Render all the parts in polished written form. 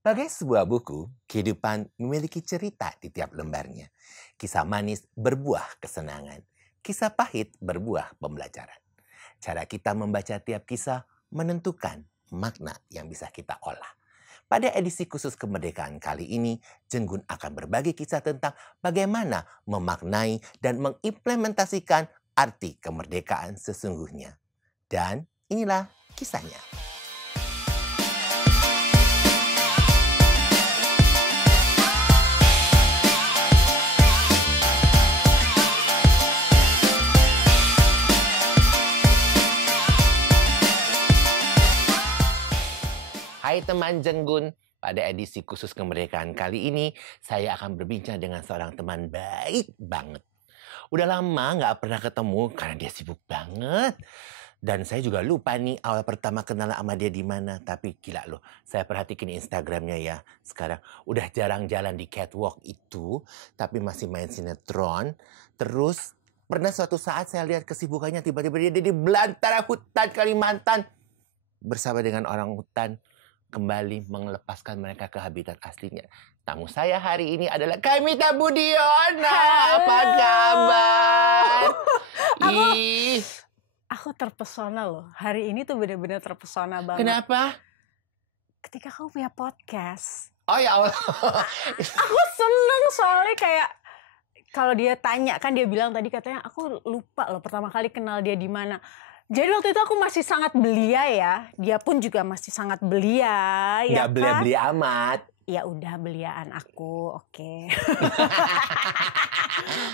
Bagai sebuah buku, kehidupan memiliki cerita di tiap lembarnya. Kisah manis berbuah kesenangan. Kisah pahit berbuah pembelajaran. Cara kita membaca tiap kisah menentukan makna yang bisa kita olah. Pada edisi khusus kemerdekaan kali ini, Jenggun akan berbagi kisah tentang bagaimana memaknai dan mengimplementasikan arti kemerdekaan sesungguhnya. Dan inilah kisahnya. Hai teman Jenggun, pada edisi khusus kemerdekaan kali ini, saya akan berbincang dengan seorang teman baik banget. Udah lama nggak pernah ketemu karena dia sibuk banget. Dan saya juga lupa nih awal pertama kenal sama dia di mana. Tapi gila loh, saya perhatikan Instagramnya ya. Sekarang udah jarang jalan di catwalk itu, tapi masih main sinetron. Terus pernah suatu saat saya lihat kesibukannya tiba-tiba dia di belantara hutan Kalimantan. Bersama dengan orang hutan. Kembali melepaskan mereka ke habitat aslinya. Tamu saya hari ini adalah Kamita Budiona. Apa kabar? Aku terpesona loh. Hari ini tuh benar-benar terpesona banget. Kenapa? Ketika kamu punya podcast. Oh ya Allah. Aku seneng soalnya kayak kalau dia tanya kan dia bilang tadi katanya aku lupa loh pertama kali kenal dia di mana. Jadi waktu itu aku masih sangat belia ya. Dia pun juga masih sangat belia. Nggak belia-belia amat. Ya udah beliaan aku, oke.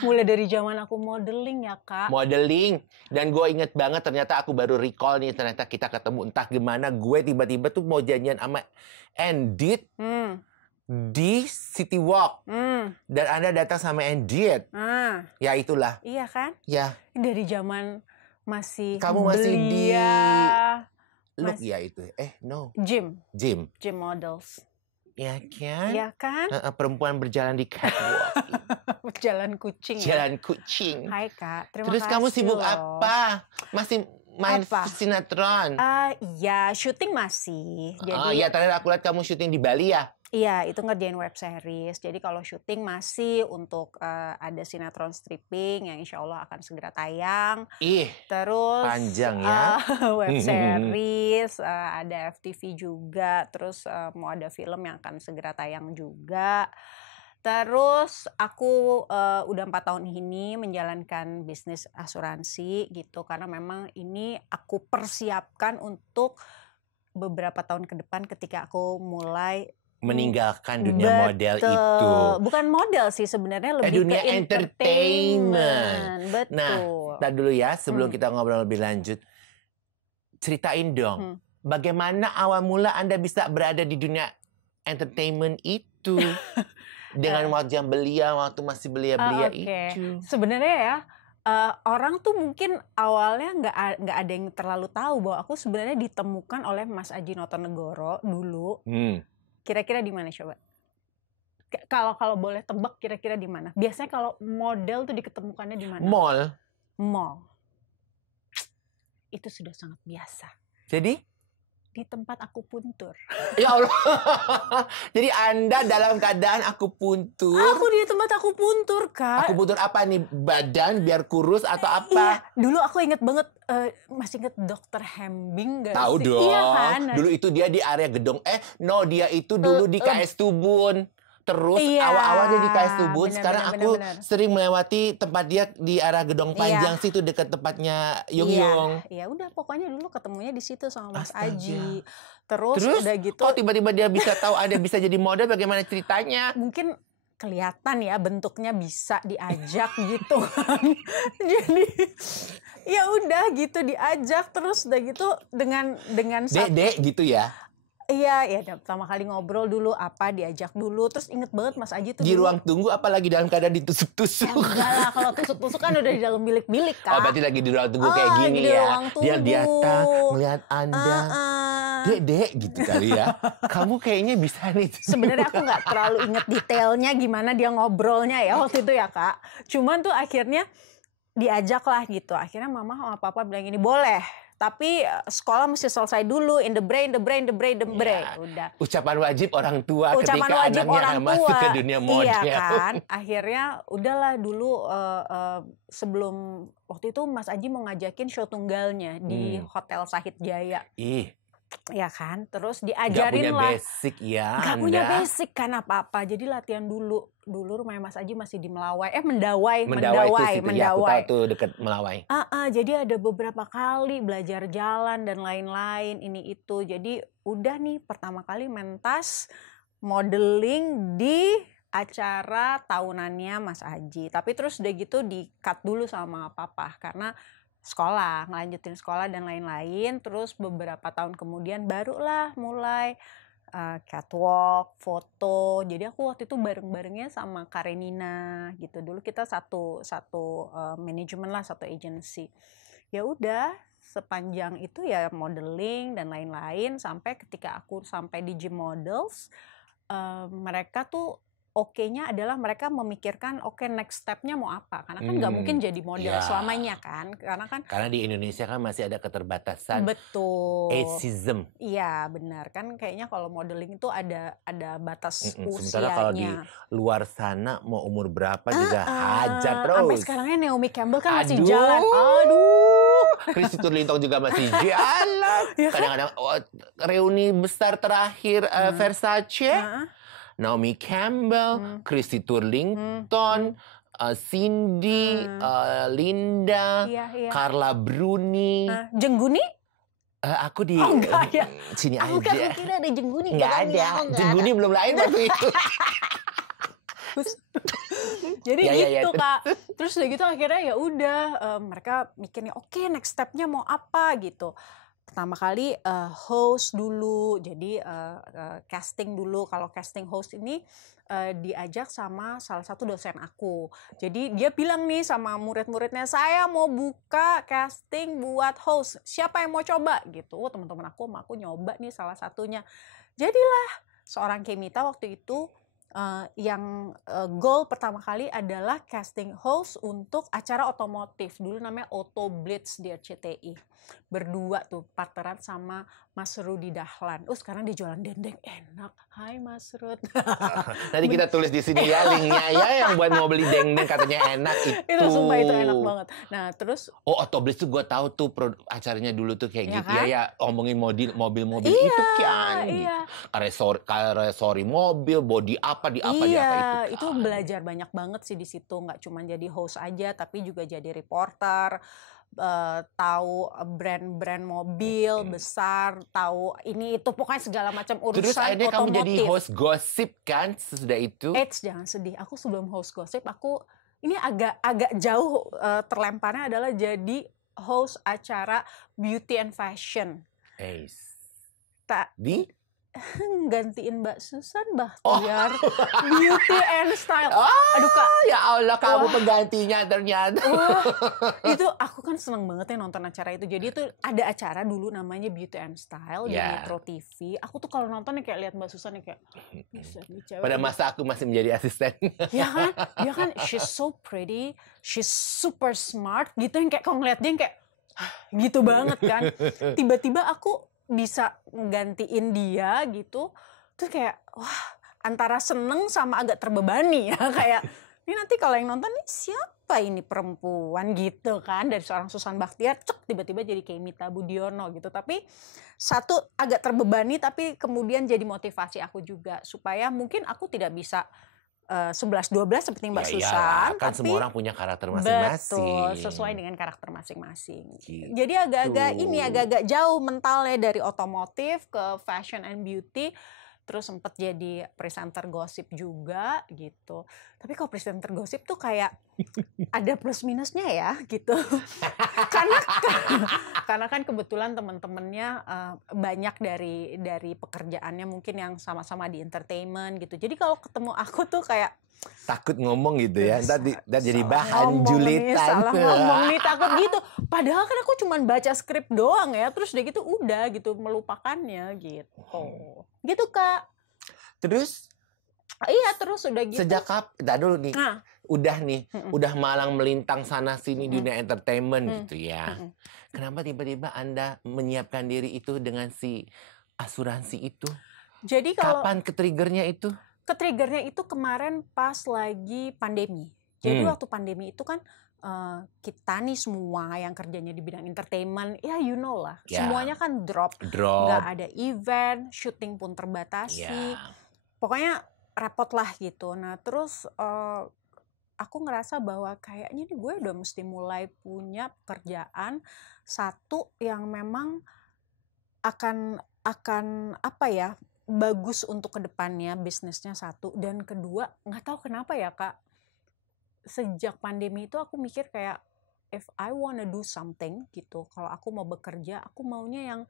Mulai dari zaman aku modeling ya Kak. Modeling. Dan gue inget banget ternyata aku baru recall nih. Ternyata kita ketemu entah gimana. Gue tiba-tiba tuh mau janjian sama Endit. Di City Walk. Dan Anda datang sama Endit. Ya itulah. Iya kan? Ya. Dari zaman masih kamu masih belia. Look ya itu. No. Gym models. Ya kan? Ya kan? Perempuan berjalan di catwalk. Jalan kucing. Jalan kucing. Hai Kak, terima Terus kasih. kamu sibuk loh. apa? Masih main sinetron? Iya, syuting masih. Jadi, ya terakhir aku lihat kamu syuting di Bali ya? Iya, itu ngerjain web series. Jadi kalau syuting masih untuk ada sinetron stripping yang insya Allah akan segera tayang. Terus panjang ya. Web series, ada FTV juga. Terus mau ada film yang akan segera tayang juga. Terus aku udah 4 tahun ini menjalankan bisnis asuransi gitu. Karena memang ini aku persiapkan untuk beberapa tahun ke depan ketika aku mulai meninggalkan dunia model itu. Bukan model sih sebenarnya, lebih dunia ke entertainment. Betul. Nah, tar dulu ya sebelum kita ngobrol lebih lanjut. Ceritain dong, bagaimana awal mula Anda bisa berada di dunia entertainment itu? Dengan wajah belia, waktu masih belia-belia itu. Sebenarnya ya, orang tuh mungkin awalnya nggak ada yang terlalu tahu bahwa aku sebenarnya ditemukan oleh Mas Aji Notonegoro dulu. Kira-kira di mana coba? Kalau boleh tebak kira-kira di mana? Biasanya kalau model tuh diketemukannya di mana? Mall. Itu sudah sangat biasa. Jadi? Di tempat aku puntur. Ya Allah. Jadi Anda dalam keadaan aku puntur. Aku di tempat aku puntur, Kak. Aku puntur apa nih? Badan biar kurus atau apa? Iya, dulu aku inget banget, masih inget Dr. Hembing gak sih? Tahu dong. Iya kan? Dulu itu dia di area gedung. Dia itu dulu di KS Tubun. Terus awal-awalnya di KS Tubun. Sekarang aku sering melewati tempat dia di arah Gedong Panjang situ dekat tempatnya Yung. Iya, udah pokoknya dulu ketemunya di situ sama Mas Aji. Terus udah gitu. Kok tiba-tiba dia bisa tahu ada bisa jadi model, bagaimana ceritanya? Mungkin kelihatan ya bentuknya bisa diajak gitu kan. Jadi ya udah gitu diajak, terus udah gitu dengan Dek gitu ya. Iya, ya pertama kali ngobrol dulu diajak dulu. Terus inget banget Mas Aji tuh di dulu, ruang tunggu apalagi dalam keadaan ditusuk-tusuk. Enggak lah, kalau tusuk-tusuk kan udah di dalam bilik-bilik Kak. Berarti lagi di ruang tunggu kayak gini ya. Dia datang melihat Anda. Dek gitu kali ya. Kamu kayaknya bisa nih. Sebenarnya aku nggak terlalu inget detailnya gimana dia ngobrolnya ya waktu itu ya Kak. Cuman tuh akhirnya diajak lah gitu. Akhirnya mama sama papa bilang gini, boleh Tapi sekolah mesti selesai dulu, in the brain. Ya. Udah. Ucapan wajib orang tua Ucapan ketika wajib anaknya orang masuk tua. ke dunia model. Iya kan. Akhirnya udahlah dulu sebelum waktu itu Mas Aji mau ngajakin show tunggalnya di Hotel Sahid Jaya. Ih, Ya kan. Terus nggak diajarin punya lah. basic ya Gak punya Anda. basic kan apa-apa. Jadi latihan dulu. Dulu rumahnya Mas Aji masih di Melawai. Mendawai. Itu situ ya, aku tahu tuh deket Melawai. Jadi ada beberapa kali belajar jalan dan lain-lain, ini itu. Jadi udah nih pertama kali mentas modeling di acara tahunannya Mas Aji. Tapi terus udah gitu di-cut dulu sama papa karena sekolah, ngelanjutin sekolah dan lain-lain. Terus beberapa tahun kemudian barulah mulai catwalk, foto. Jadi aku waktu itu bareng-barengnya sama Karenina gitu. Dulu kita satu manajemen lah, satu agency. Ya udah, sepanjang itu ya modeling dan lain-lain sampai ketika aku sampai di Gym Models, mereka tuh oke-nya adalah mereka memikirkan next step-nya mau apa. Karena kan nggak mungkin jadi model selamanya kan. Karena di Indonesia kan masih ada keterbatasan. Betul. Ageism. Iya benar kan, kayaknya kalau modeling itu ada batas usianya. Sementara kalau di luar sana mau umur berapa juga hajar terus. Sampai sekarangnya Naomi Campbell kan masih Aduh. jalan. Aduh. Christy Turlington juga masih jalan. Ya kan? Kadang-kadang reuni besar terakhir Versace. Naomi Campbell, Christy Turlington, Cindy, Linda, Carla Bruni. Jengguni? Aku di enggak ya. sini Aku aja. kan kira ada Jengguni. Nggak ada. Jengguni belum lahir waktu itu. Jadi Ya. gitu Kak. Terus udah gitu akhirnya ya udah mereka mikirnya oke, next step-nya mau apa gitu. Pertama kali host dulu, jadi casting dulu. Kalau casting host ini diajak sama salah satu dosen aku. Jadi dia bilang nih sama murid-muridnya, saya mau buka casting buat host. Siapa yang mau coba gitu? Teman-teman aku sama aku nyoba nih salah satunya. Jadilah seorang Kemita waktu itu yang goal pertama kali adalah casting host untuk acara otomotif. Dulu namanya Auto Blitz di RCTI. Berdua tuh partneran sama Mas Rudi Dahlan. Sekarang dia jualan dendeng enak. Hai Mas Rud. Nanti kita tulis di sini ya linknya ya, yang buat mau beli dendeng katanya enak itu. Itu sumpah itu enak banget. Nah terus Auto Blitz tuh gue tahu tuh acaranya dulu tuh kayak ya gitu kan? ya ngomongin mobil-mobil itu kan. Iya. Resori mobil, body apa di apa di apa itu belajar banyak banget sih di situ. Nggak cuma jadi host aja, tapi juga jadi reporter. Tahu brand-brand mobil besar, tahu ini itu pokoknya segala macam urusan Terus akhirnya otomotif. kamu jadi host gosip kan sesudah itu? Jangan sedih. Aku sebelum host gosip, aku ini agak jauh terlemparnya adalah jadi host acara beauty and fashion. Di? Gantiin Mbak Susan Bahtiar. Beauty and style. Aduh Kak, ya Allah kamu penggantinya ternyata. Itu aku kan seneng banget ya nonton acara itu. Jadi itu ada acara dulu namanya Beauty and Style di Metro TV. Aku tuh kalau nonton kayak lihat Mbak Susan kayak bisa nih cewek. Pada masa aku masih menjadi asisten. Ya kan? Dia kan she's so pretty, she's super smart gitu, yang kayak kalau ngeliat dia kayak gitu banget kan. Tiba-tiba aku bisa nggantiin dia gitu, terus kayak wah antara seneng sama agak terbebani ya, kayak ini nanti kalau yang nonton nih siapa ini perempuan gitu kan, dari seorang Susan Bahtiar tiba-tiba jadi Kemita Budiono gitu. Tapi satu agak terbebani, tapi kemudian jadi motivasi aku juga supaya mungkin aku tidak bisa 11-12 seperti Mbak Susan, kan tapi semua orang punya karakter masing-masing. Betul, sesuai dengan karakter masing-masing. Gitu. Jadi agak-agak jauh mentalnya dari otomotif ke fashion and beauty. Terus sempat jadi presenter gosip juga gitu. Tapi kalau presenter gosip tuh kayak ada plus minusnya ya gitu. karena kan kebetulan teman-temannya banyak dari pekerjaannya mungkin yang sama-sama di entertainment gitu. Jadi kalau ketemu aku tuh kayak takut ngomong gitu ya, ntar jadi bahan julitan. Salah ngomong nih, takut gitu. Padahal kan aku cuma baca skrip doang ya, terus udah gitu melupakannya gitu. Gitu Kak. Terus Iya, terus udah gitu. Sejak kapan? Dulu nih. Nah, Udah malang melintang sana sini di dunia entertainment Mm. gitu ya. Kenapa tiba-tiba Anda menyiapkan diri itu dengan si asuransi itu? Jadi kalau Kapan ke-triggernya itu? ke-triggernya itu kemarin pas lagi pandemi. Jadi waktu pandemi itu kan kita nih semua yang kerjanya di bidang entertainment, ya you know lah, Ya. semuanya kan drop. Nggak Drop. ada event, syuting pun terbatasi. Ya. Pokoknya repot lah gitu. Nah terus aku ngerasa bahwa kayaknya nih gue udah mesti mulai punya pekerjaan satu yang memang akan apa ya, bagus untuk kedepannya, bisnisnya satu, dan kedua nggak tahu kenapa ya Kak, sejak pandemi itu aku mikir kayak if I wanna do something gitu, kalau aku mau bekerja, aku maunya yang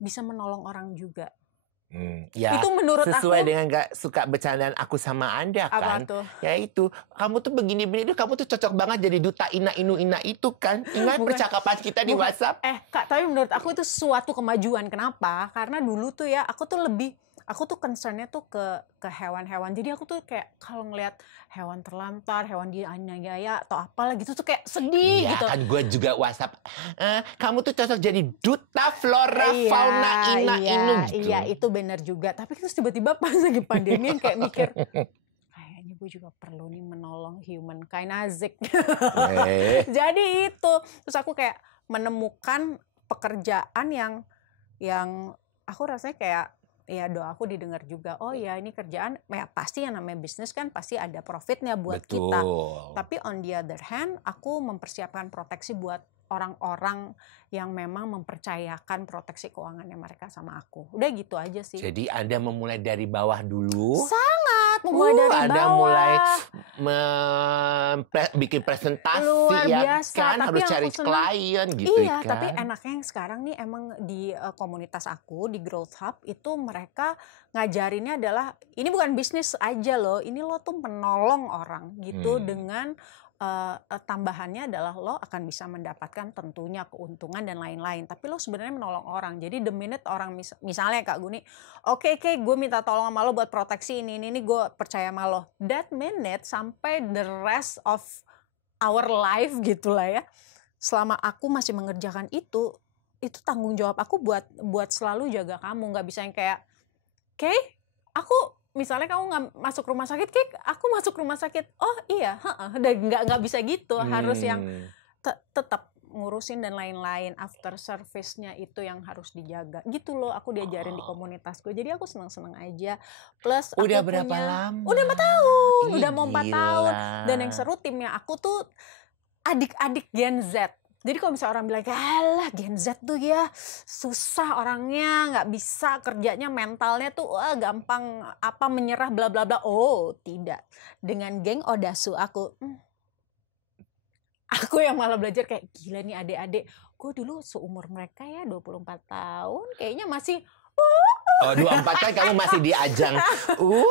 bisa menolong orang juga. Ya, Itu menurut sesuai aku dengan gak suka bercandaan aku sama Anda apa kan. tuh? Ya itu, kamu tuh begini-begini, kamu tuh cocok banget jadi duta Ina Inu Ina itu kan. Ingat Bukan. percakapan kita di Bukan. WhatsApp? Kak, tapi menurut aku itu suatu kemajuan. Kenapa? Karena dulu tuh ya aku tuh concernnya tuh ke hewan-hewan. Jadi aku tuh kayak kalau ngelihat hewan terlantar, hewan dianiaya atau apalah gitu tuh kayak sedih Iya gitu. kan gue juga WhatsApp. Kamu tuh cocok jadi duta flora fauna Ina Inu gitu. Iya, itu benar juga. Tapi terus tiba-tiba pas lagi pandemi kayak mikir, kayaknya gue juga perlu nih menolong humankind, asik. Jadi itu, terus aku kayak menemukan pekerjaan yang aku rasanya kayak ya doa aku didengar juga. Oh ya ini kerjaan, ya pasti yang namanya bisnis kan pasti ada profitnya buat kita. Tapi on the other hand, aku mempersiapkan proteksi buat orang-orang yang memang mempercayakan proteksi keuangannya mereka sama aku. Udah gitu aja sih. Jadi Anda memulai dari bawah dulu. Sangat memulai dari Anda bawah. mulai bikin presentasi Luar ya biasa, kan, tapi harus yang cari aku senang- klien gitu Iya, kan. tapi enaknya yang sekarang nih emang di komunitas aku di Growth Hub itu mereka ngajarinnya adalah ini bukan bisnis aja loh, ini lo tuh menolong orang gitu dengan tambahannya adalah lo akan bisa mendapatkan tentunya keuntungan dan lain-lain. Tapi lo sebenarnya menolong orang. Jadi the minute orang misalnya Kak Guni, oke, gue minta tolong sama lo buat proteksi ini gue percaya sama lo. That minute sampai the rest of our life gitulah ya. Selama aku masih mengerjakan itu tanggung jawab aku buat selalu jaga kamu. Nggak bisa yang kayak, oke, aku misalnya kamu nggak masuk rumah sakit, aku masuk rumah sakit. Oh iya, nggak bisa gitu. Harus yang tetap ngurusin dan lain-lain. After service-nya itu yang harus dijaga. Gitu loh, aku diajarin di komunitasku. Jadi aku seneng-seneng aja. Plus Udah aku berapa punya, lama? Udah 4 tahun. Ih, Udah mau 4 gila. tahun. Dan yang seru timnya aku tuh adik-adik Gen Z. Jadi kalau misalnya orang bilang, alah Gen Z tuh ya susah orangnya, nggak bisa kerjanya, mentalnya tuh gampang menyerah bla bla bla. Oh tidak, dengan geng Odasu aku yang malah belajar kayak gila nih adik-adik. Gue dulu seumur mereka ya 24 tahun, kayaknya masih 24 kan kamu masih di ajang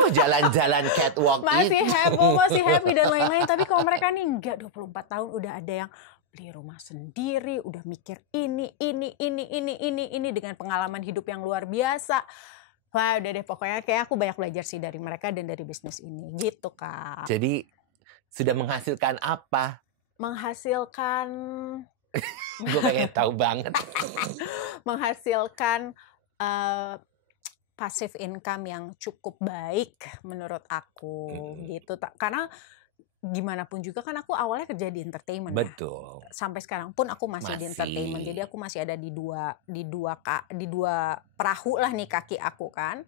jalan-jalan catwalk masih itu. heboh, masih happy dan lain-lain. Tapi kalau mereka nih enggak, 24 tahun udah ada yang beli rumah sendiri, udah mikir ini dengan pengalaman hidup yang luar biasa. Wah udah deh, pokoknya kayak aku banyak belajar sih dari mereka dan dari bisnis ini gitu Kak. Jadi sudah menghasilkan apa? Menghasilkan Gue pengen tahu banget. menghasilkan passive income yang cukup baik menurut aku gitu. Karena gimana pun juga kan aku awalnya kerja di entertainment. Betul. Ya. Sampai sekarang pun aku masih di entertainment. Jadi aku masih ada di dua perahu lah nih kaki aku kan.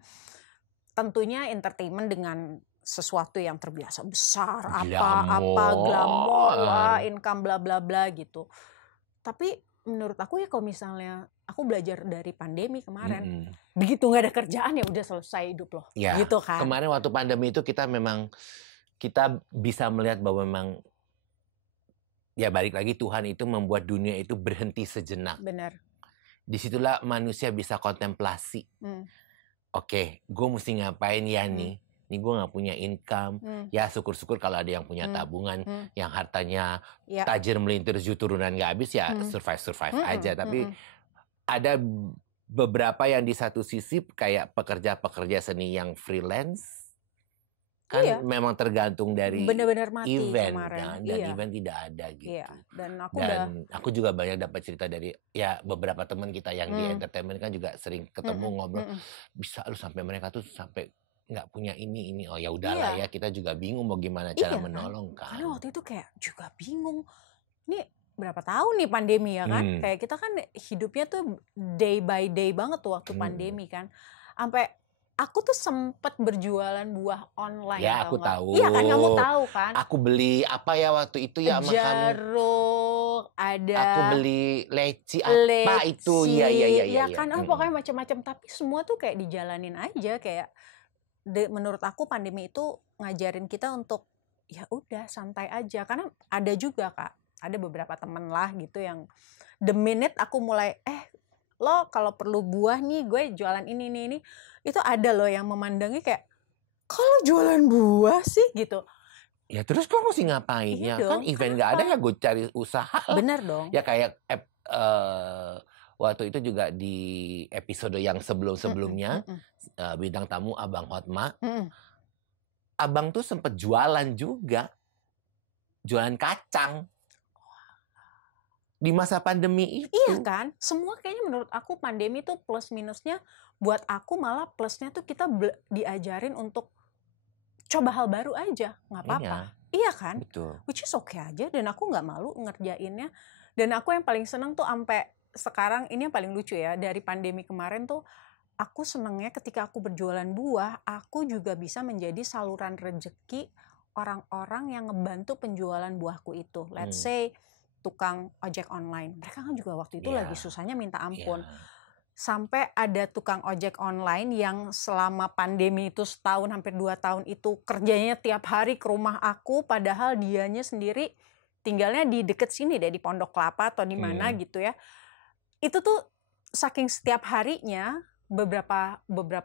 Tentunya entertainment dengan sesuatu yang terbiasa besar, glamor, income bla bla bla gitu. Tapi menurut aku ya kalau misalnya aku belajar dari pandemi kemarin, begitu nggak ada kerjaan ya udah selesai hidup loh, ya, gitu kan. Kemarin waktu pandemi itu kita bisa melihat bahwa memang ya balik lagi Tuhan itu membuat dunia itu berhenti sejenak. Benar. Disitulah manusia bisa kontemplasi. Oke, gue mesti ngapain ya nih? Nih gue nggak punya income. Ya syukur-syukur kalau ada yang punya tabungan, yang hartanya tajir melintir 7 turunan nggak habis ya survive aja. Tapi ada beberapa yang di satu sisi kayak pekerja-pekerja seni yang freelance, Kan Iya. memang tergantung dari Bener-bener mati event kemarin. kan, dan Iya. event tidak ada gitu. Iya. Dan aku udah. Dan aku juga banyak dapat cerita dari ya beberapa teman kita yang di entertainment kan juga sering ketemu ngobrol. Bisa lu sampai mereka tuh sampai nggak punya ini. Oh ya udahlah Iya. ya, kita juga bingung mau gimana cara Iya kan? menolong kan. Karena waktu itu kayak juga bingung. Ini berapa tahun nih pandemi ya kan? Kayak kita kan hidupnya tuh day by day banget tuh waktu pandemi kan. Sampai aku tuh sempet berjualan buah online. Ya aku tau nggak? tahu. Iya kan, kamu tahu kan? Aku beli apa ya waktu itu ya sama kamu? Jeruk, ada Aku beli leci apa itu? Iya. ya kan, pokoknya macam-macam. Tapi semua tuh kayak dijalanin aja. Kayak menurut aku pandemi itu ngajarin kita untuk ya udah santai aja. Karena ada juga Kak, ada beberapa temen lah gitu yang the minute aku mulai lo kalau perlu buah nih gue jualan ini, itu ada loh yang memandangnya kayak, kalau jualan buah sih gitu. Ya terus kamu mesti ngapain? Iya Ya kan dong, event nggak ada ya gue cari usaha. Bener dong. Ya kayak waktu itu juga di episode yang sebelum-sebelumnya bintang tamu Abang Hotma. Abang tuh sempet jualan juga. Jualan kacang. Di masa pandemi itu. Iya kan? Semua kayaknya menurut aku pandemi tuh plus minusnya, buat aku malah plusnya tuh kita diajarin untuk coba hal baru aja, nggak apa-apa. Iya kan? Betul. Which is okay aja, dan aku nggak malu ngerjainnya. Dan aku yang paling seneng tuh sampai sekarang, ini yang paling lucu ya, dari pandemi kemarin tuh aku senengnya ketika aku berjualan buah, aku juga bisa menjadi saluran rezeki orang-orang yang ngebantu penjualan buahku itu. Let's say tukang ojek online, mereka kan juga waktu itu lagi susahnya minta ampun. Sampai ada tukang ojek online yang selama pandemi itu setahun hampir 2 tahun itu kerjanya tiap hari ke rumah aku, padahal dianya sendiri tinggalnya di deket sini deh, di Pondok Kelapa atau di mana gitu ya. Itu tuh saking setiap harinya, beberapa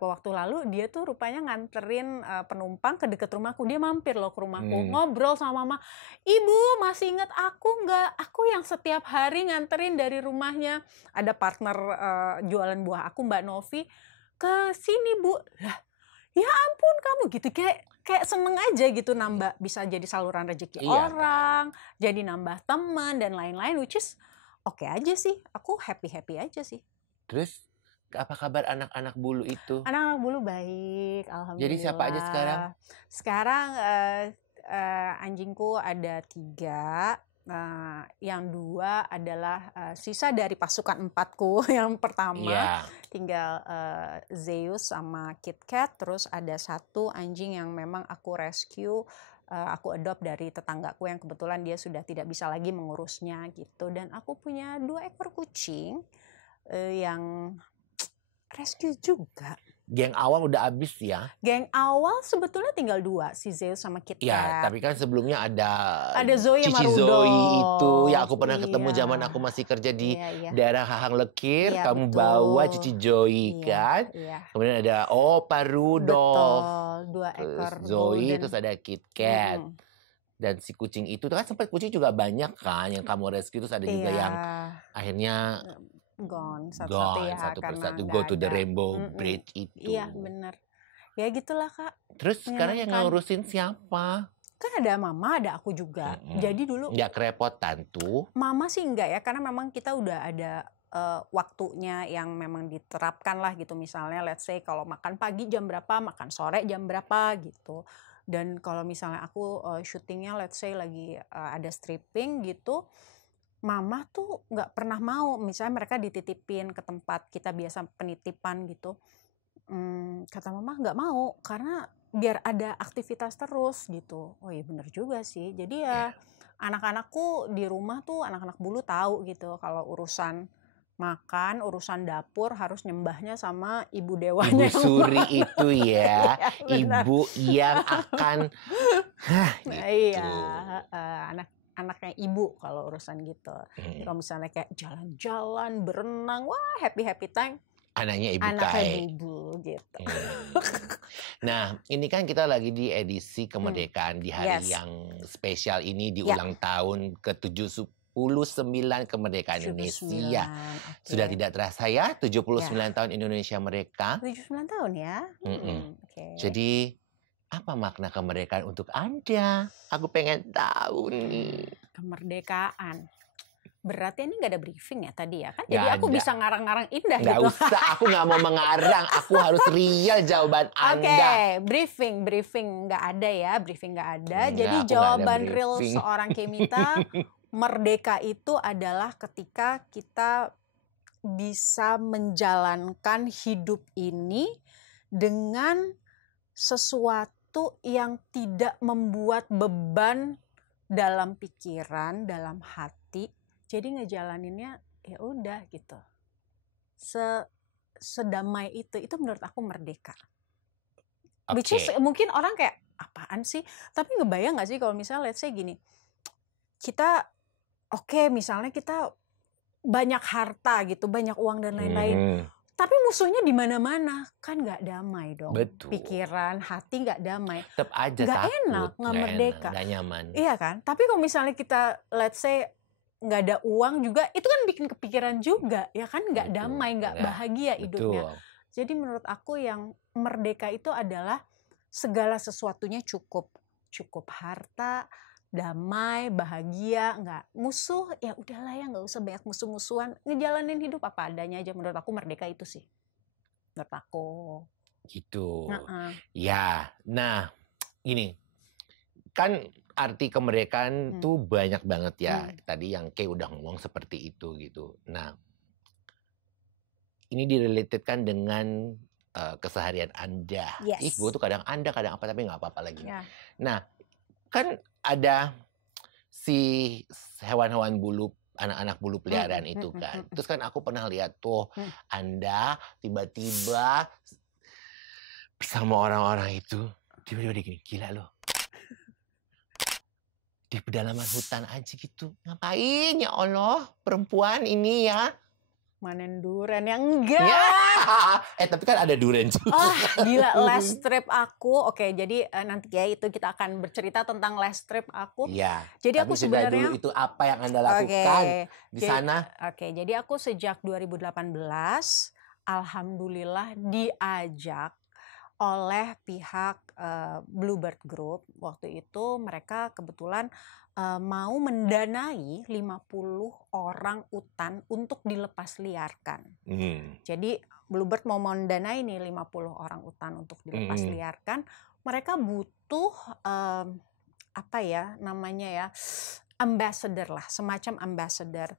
waktu lalu dia tuh rupanya nganterin penumpang ke deket rumahku. Dia mampir loh ke rumahku, ngobrol sama mama. Ibu masih ingat aku nggak? Aku yang setiap hari nganterin dari rumahnya. Ada partner jualan buah aku, Mbak Novi, ke sini Bu. Lah, ya ampun kamu gitu, kayak seneng aja gitu, nambah bisa jadi saluran rezeki orang, jadi nambah teman dan lain-lain, which is oke aja sih. Aku happy aja sih. Terus apa kabar anak-anak bulu itu? Anak-anak bulu baik, alhamdulillah. Jadi siapa aja sekarang? Sekarang anjingku ada 3. Yang 2 adalah sisa dari pasukan 4ku. Yang pertama tinggal Zeus sama KitKat. Terus ada 1 anjing yang memang aku rescue, aku adopt dari tetanggaku yang kebetulan dia sudah tidak bisa lagi mengurusnya gitu. Dan aku punya 2 ekor kucing yang rescue juga. Geng awal udah habis ya? Geng awal sebetulnya tinggal 2, si Zeus sama KitKat. Ya, tapi kan sebelumnya ada Zoe sama Cici Rudolf. Zoe itu ya aku pernah ketemu zaman aku masih kerja di daerah Hahang Lekir. Kamu betul. Bawa Cici Zoe kan? Kemudian ada Pak Rudolf. Betul, 2 ekor Zoe, terus ada KitKat. Dan si kucing itu kan sempat kucing juga banyak kan yang kamu rescue, terus ada juga yang akhirnya gone satu-satu ya, satu persatu, karena go to the rainbow bridge itu. Iya benar. Ya gitulah Kak. Terus sekarang yang ngurusin siapa? Kan ada mama, ada aku juga. Jadi dulu nggak kerepotan tuh. Mama sih enggak ya, karena memang kita udah ada waktunya yang memang diterapkan lah gitu. Misalnya let's say kalau makan pagi jam berapa, makan sore jam berapa gitu. Dan kalau misalnya aku syutingnya let's say lagi ada stripping gitu, Mama tuh nggak pernah mau, misalnya mereka dititipin ke tempat kita biasa penitipan gitu. Kata Mama nggak mau, karena biar ada aktivitas terus gitu. Oh iya bener juga sih. Jadi ya anak-anakku di rumah tuh, anak-anak bulu tahu gitu kalau urusan makan, urusan dapur harus nyembahnya sama ibu dewanya. Ibu Suri itu ya, ibu yang akan gitu. Iya, anaknya ibu kalau urusan gitu. Kalau misalnya kayak jalan-jalan, berenang, wah happy time. Anaknya ibu ibu gitu. Nah, ini kan kita lagi di edisi kemerdekaan di hari yang spesial ini, di ulang tahun ke-79 kemerdekaan Indonesia. Sudah tidak terasa ya, 79 tahun Indonesia merdeka. 79 tahun ya. Jadi Apa makna kemerdekaan untuk Anda? Aku pengen tahu nih. Kemerdekaan. Berarti ini nggak ada briefing ya tadi ya kan? Nggak Jadi aku ada. bisa ngarang-ngarang indah Nggak gitu. usah, aku nggak mau mengarang. Aku harus real jawaban Oke, Anda. briefing nggak ada ya, briefing nggak ada. Enggak, Jadi aku nggak ada jawaban real briefing. seorang Kemita, merdeka itu adalah ketika kita bisa menjalankan hidup ini dengan sesuatu yang tidak membuat beban dalam pikiran, dalam hati. Jadi ngejalaninnya ya udah gitu. Sedamai itu menurut aku merdeka. Which is mungkin orang kayak apaan sih? Tapi ngebayang nggak sih kalau misalnya let's say gini, kita misalnya kita banyak harta gitu, banyak uang dan lain-lain. Tapi musuhnya di mana-mana, kan nggak damai dong. Betul. Pikiran, hati nggak damai. Tetap aja nggak takut, enak, nggak merdeka, nggak nyaman. Iya kan? Tapi kalau misalnya kita let's say nggak ada uang juga, itu kan bikin kepikiran juga, ya kan? Nggak damai, nggak bahagia hidupnya. Jadi menurut aku yang merdeka itu adalah segala sesuatunya cukup harta, damai, bahagia, nggak musuh, ya udahlah ya nggak usah banyak musuh-musuhan, ngejalanin hidup apa adanya aja. Menurut aku merdeka itu sih, menurut aku. Gitu. Ya, nah ini kan arti kemerdekaan tuh banyak banget ya. Tadi yang Kay udah ngomong seperti itu gitu. Nah, ini direlatetkan dengan keseharian Anda. Yes. Gue tuh kadang Anda, kadang apa, tapi nggak apa-apa lagi. Yeah. Nah, kan ada si hewan-hewan bulu, anak-anak bulu peliharaan itu kan. Terus kan aku pernah lihat tuh Anda tiba-tiba bersama orang-orang itu, tiba-tiba dia gini, gila loh. Di pedalaman hutan aja gitu. Ngapain ya Allah, perempuan ini ya? Manen duren ya? Enggak. Ya. Tapi kan ada duren juga. Gila, last trip aku. Jadi nanti ya itu kita akan bercerita tentang last trip aku. Iya. Jadi aku sebenarnya dulu itu apa yang Anda lakukan di sana? Jadi aku sejak 2018 alhamdulillah diajak oleh pihak Bluebird Group. Waktu itu mereka kebetulan mau mendanai 50 orang utan untuk dilepas liarkan. Jadi Bluebird mau mendanai nih 50 orang utan untuk dilepas liarkan. Mereka butuh ambassador lah, semacam ambassador.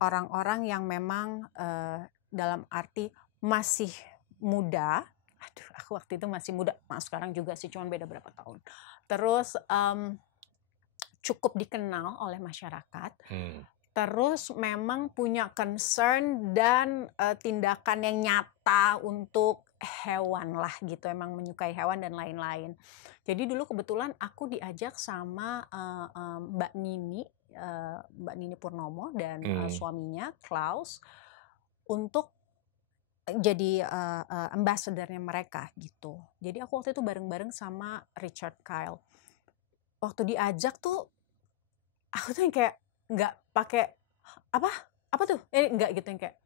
Orang-orang yang memang dalam arti masih muda. Aduh, aku waktu itu masih muda. Sekarang juga sih, cuman beda berapa tahun. Terus cukup dikenal oleh masyarakat. Terus memang punya concern dan tindakan yang nyata untuk hewan lah gitu. Emang menyukai hewan dan lain-lain. Jadi dulu kebetulan aku diajak sama Mbak Nini Purnomo dan suaminya Klaus untuk jadi ambassadornya mereka gitu. Jadi aku waktu itu bareng-bareng sama Richard Kyle. Waktu diajak tuh aku tuh yang kayak nggak pakai apa tuh? Nggak gitu yang kayak,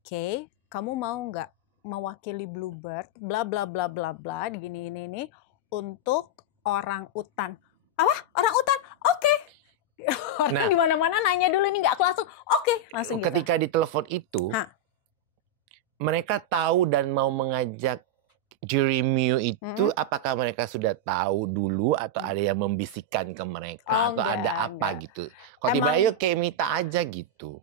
"Oke, kamu mau nggak mewakili Bluebird bla bla bla bla bla gini ini untuk orang utan." Apa? Orang utan? Oke. Orang di mana-mana nanya dulu nih, nggak aku langsung gitu. Ketika ditelepon itu, mereka tahu dan mau mengajak Jeremy itu, apakah mereka sudah tahu dulu atau ada yang membisikkan ke mereka atau ada apa gitu? Kalau tiba ayo Kemita aja gitu.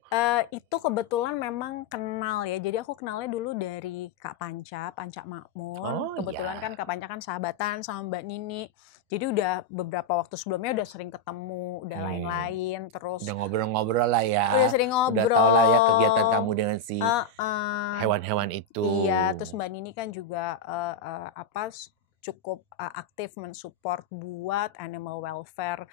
Itu kebetulan memang kenal ya. Jadi aku kenalnya dulu dari Kak Panca Makmun. Kebetulan kan Kak Panca kan sahabatan sama Mbak Nini. Jadi udah beberapa waktu sebelumnya udah sering ketemu, udah lain-lain, terus udah ngobrol-ngobrol lah ya. Udah sering ngobrol. Udah tahu lah ya kegiatan kamu dengan si hewan-hewan itu. Iya, terus Mbak Nini kan juga cukup aktif mensupport buat animal welfare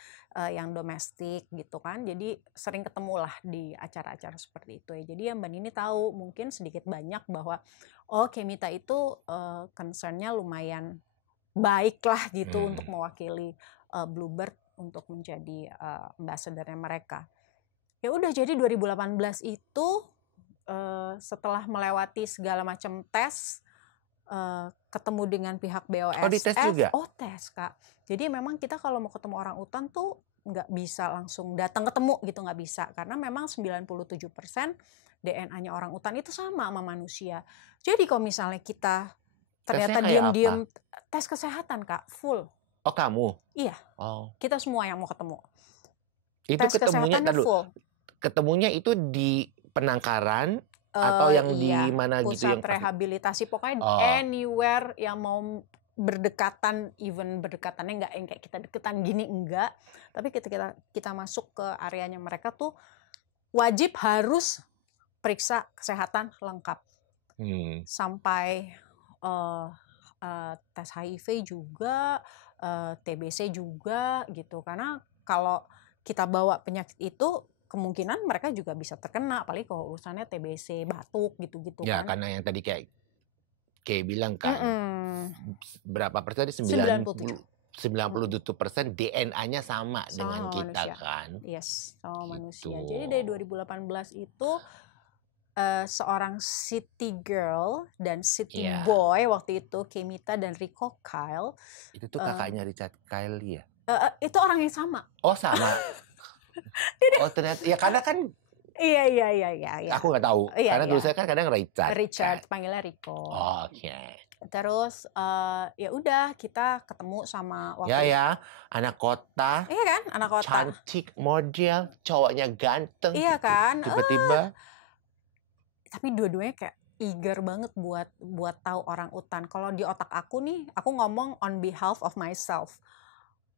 yang domestik gitu kan. Jadi sering ketemu lah di acara-acara seperti itu ya. Jadi ya Mbak Nini tahu mungkin sedikit banyak bahwa Kemita itu concernnya lumayan baik lah gitu untuk mewakili Bluebird untuk menjadi ambassadornya mereka. Ya udah, jadi 2018 itu setelah melewati segala macam tes, ketemu dengan pihak Oh, dites BOSF. juga? Oh, tes, Kak. Jadi memang kita kalau mau ketemu orang utan tuh nggak bisa langsung datang ketemu gitu, nggak bisa. Karena memang 97% DNA-nya orang utan itu sama manusia. Jadi kalau misalnya kita Tesnya ternyata kayak apa? diam-diam tes kesehatan, Kak, full. Oh, kamu? Iya, Oh. kita semua yang mau ketemu. Itu Tes ketemunya, kesehatannya ntar dulu. full. Ketemunya itu di Penangkaran atau yang di Iya, mana gitu pusat yang rehabilitasi, pokoknya Oh. anywhere yang mau berdekatan, even berdekatannya nggak yang kayak kita deketan gini, enggak. Tapi kita masuk ke areanya mereka tuh wajib harus periksa kesehatan lengkap. Sampai tes HIV juga, TBC juga gitu. Karena kalau kita bawa penyakit itu kemungkinan mereka juga bisa terkena, apalagi kalau urusannya TBC, batuk gitu-gitu Ya, kan. karena yang tadi kayak bilang kan, berapa persen? 97. 97% DNA-nya sama dengan kita manusia. kan. Yes, sama manusia. Gitu. Jadi dari 2018 itu seorang city girl dan city Iya. boy waktu itu, Kemita dan Rico Kyle. Itu tuh kakaknya Richard Kyle ya? Itu orang yang sama. Oh, sama. Oh, ternyata ya, karena kan Iya. aku nggak tahu. Iya, Karena dulu iya. saya kan kadang Richard. Richard, panggilnya Rico. Oh, oke. Terus ya udah kita ketemu sama waktu Ya, anak kota, Iya kan, anak kota. cantik, model, cowoknya ganteng. Iya gitu. kan. Tiba-tiba Tapi dua-duanya kayak eager banget buat tahu orang utan. Kalau di otak aku nih, aku ngomong on behalf of myself.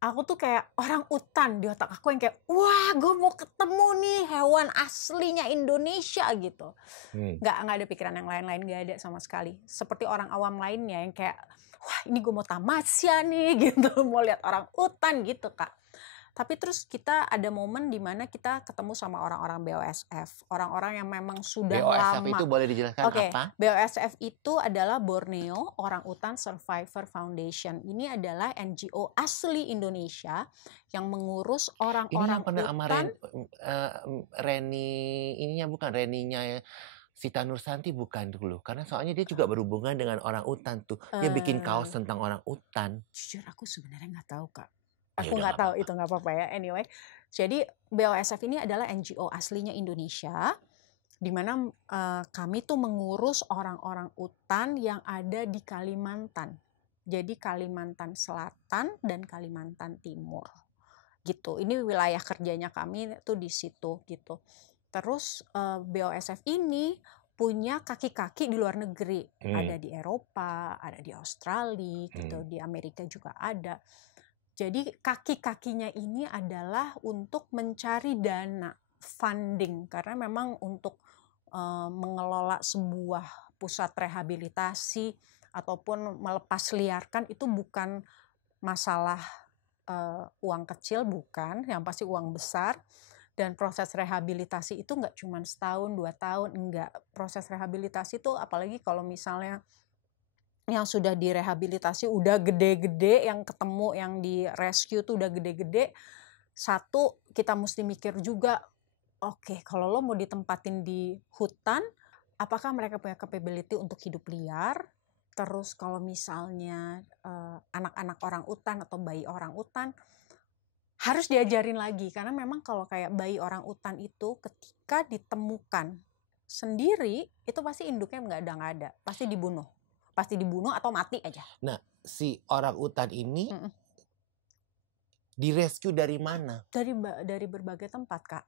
Aku tuh kayak orang utan di otak aku yang kayak, wah, gue mau ketemu nih hewan aslinya Indonesia gitu. Nggak ada pikiran yang lain-lain, nggak ada sama sekali. Seperti orang awam lainnya yang kayak, wah, ini gue mau tamasya nih gitu, mau lihat orang utan gitu, Kak. Tapi terus kita ada momen di mana kita ketemu sama orang-orang BOSF, orang-orang yang memang sudah BOSF lama. itu boleh dijelaskan Oke, apa? BOSF itu adalah Borneo Orang Utan Survivor Foundation. Ini adalah NGO asli Indonesia yang mengurus Ini orang-orang yang pernah sama utan. Reninya Sita Nursanti bukan dulu, karena soalnya dia juga berhubungan dengan orang utan tuh. Dia bikin kaos tentang orang utan. Jujur aku sebenarnya nggak tahu, Kak. Ya Aku udah, nggak nggak tahu, apa-apa. itu nggak apa-apa ya. Anyway, jadi BOSF ini adalah NGO aslinya Indonesia, di mana kami tuh mengurus orang-orang utan yang ada di Kalimantan. Jadi Kalimantan Selatan dan Kalimantan Timur. Gitu. Ini wilayah kerjanya kami tuh di situ gitu. Terus BOSF ini punya kaki-kaki di luar negeri. Ada di Eropa, ada di Australia gitu, di Amerika juga ada. Jadi kaki-kakinya ini adalah untuk mencari dana, funding, karena memang untuk mengelola sebuah pusat rehabilitasi ataupun melepas liarkan itu bukan masalah uang kecil, bukan, yang pasti uang besar. Dan proses rehabilitasi itu nggak cuma setahun, 2 tahun, enggak. Proses rehabilitasi itu apalagi kalau misalnya yang sudah direhabilitasi udah gede-gede, yang ketemu, yang di rescue tuh udah gede-gede. Satu, kita mesti mikir juga, oke, kalau lo mau ditempatin di hutan, apakah mereka punya capability untuk hidup liar? Terus kalau misalnya anak-anak orang utan atau bayi orang utan, harus diajarin lagi. Karena memang kalau kayak bayi orang utan itu ketika ditemukan sendiri, itu pasti induknya nggak ada. Pasti dibunuh atau mati aja. Nah, si orang utan ini direscue dari mana? Dari berbagai tempat, Kak.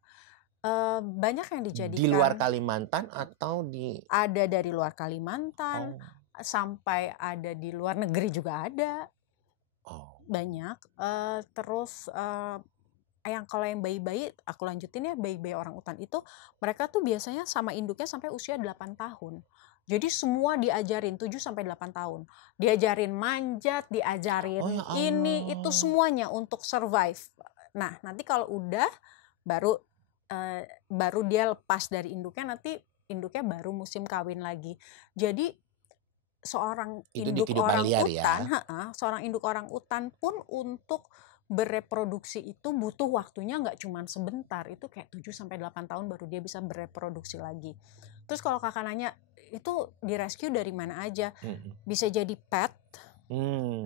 Banyak yang dijadikan. Di luar Kalimantan atau di? Ada dari luar Kalimantan, sampai ada di luar negeri juga ada. Banyak. Terus yang kalau yang bayi-bayi, aku lanjutin ya, bayi-bayi orang utan itu, mereka tuh biasanya sama induknya sampai usia 8 tahun. Jadi semua diajarin 7-8 tahun. Diajarin manjat, diajarin ini, itu semuanya untuk survive. Nah, nanti kalau udah, baru dia lepas dari induknya, nanti induknya baru musim kawin lagi. Jadi seorang induk orang utan, seorang induk orang utan pun untuk bereproduksi itu butuh waktunya nggak cuma sebentar, itu kayak 7-8 tahun baru dia bisa bereproduksi lagi. Terus kalau kakak nanya, itu direscue dari mana aja. Bisa jadi pet,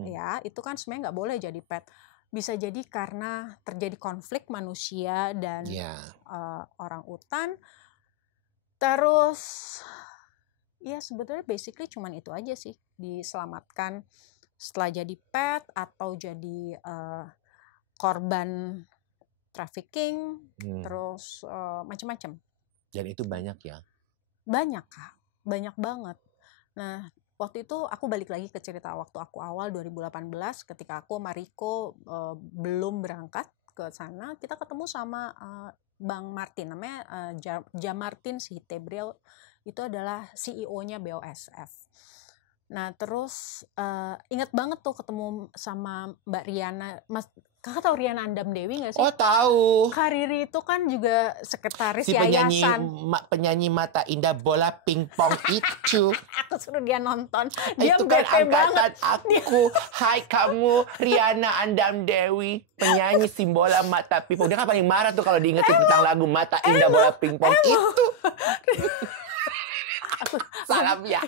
ya itu kan sebenarnya nggak boleh jadi pet. Bisa jadi karena terjadi konflik manusia dan orang utan. Terus ya sebetulnya basically cuman itu aja sih, diselamatkan setelah jadi pet atau jadi korban trafficking, terus macam-macam. Dan itu banyak ya? Banyak Kak, banyak banget. Nah waktu itu aku balik lagi ke cerita waktu aku awal 2018 ketika aku sama Riko belum berangkat ke sana, kita ketemu sama Bang Martin, namanya Jamartin Sihitebril, itu adalah CEO-nya BOSF. Nah terus ingat banget tuh ketemu sama Mbak Riana. Kakak tahu Riana Andam Dewi gak sih? Oh tahu. Kak Riri itu kan juga sekretaris si yayasan. penyanyi mata indah bola pingpong itu. Aku suruh dia nonton. Dia itu kan bete angkatan banget. aku. Hai kamu Riana Andam Dewi, penyanyi si bola mata pingpong. Dia kan paling marah tuh kalau diingetin tentang lagu mata indah bola pingpong itu. Salam ya.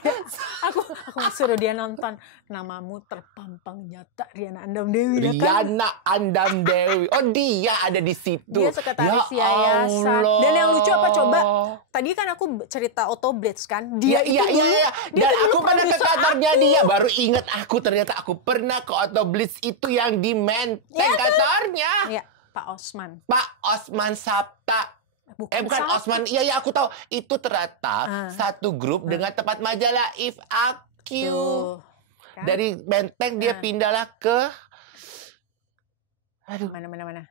Aku suruh dia nonton. Namamu terpampang nyata Riana Andam Dewi. Riana Andam Dewi. Oh dia ada di situ. Dia sekretaris yayasan. Dan yang lucu apa coba? Tadi kan aku cerita Otto Blitz kan. Dia itu dulu. Dan aku pernah ke kantornya dia. Baru ingat aku ternyata aku pernah ke Otto Blitz itu yang di Menteng kantornya. Iya, Pak Osman. Pak Osman Sabta. Bukan Osman, iya aku tahu itu ternyata satu grup dengan tempat majalah If Aku. Kan? Dari Menteng dia pindahlah ke, aduh mana.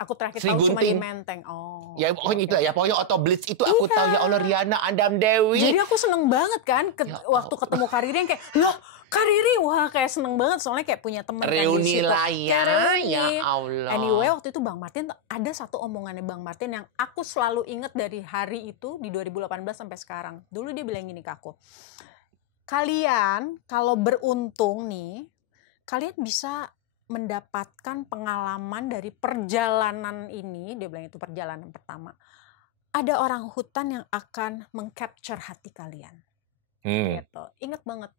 Aku terakhir tahu cuma di Menteng. Oh. Ya pokoknya itu lah ya, pokoknya Otto Blitz itu aku tahu ya Allah Riana Andam Dewi. Jadi aku seneng banget kan waktu ketemu Kak Riri yang kayak loh Kak Riri, wah kayak seneng banget soalnya kayak punya teman reuni lah ya. Ya Allah. Anyway waktu itu Bang Martin ada satu omongannya Bang Martin yang aku selalu inget dari hari itu di 2018 sampai sekarang. Dulu dia bilang gini ke aku. Kalian kalau beruntung nih, kalian bisa mendapatkan pengalaman dari perjalanan ini, dia bilang itu perjalanan pertama. Ada orang hutan yang akan mengcapture hati kalian. Gitu. Ingat banget.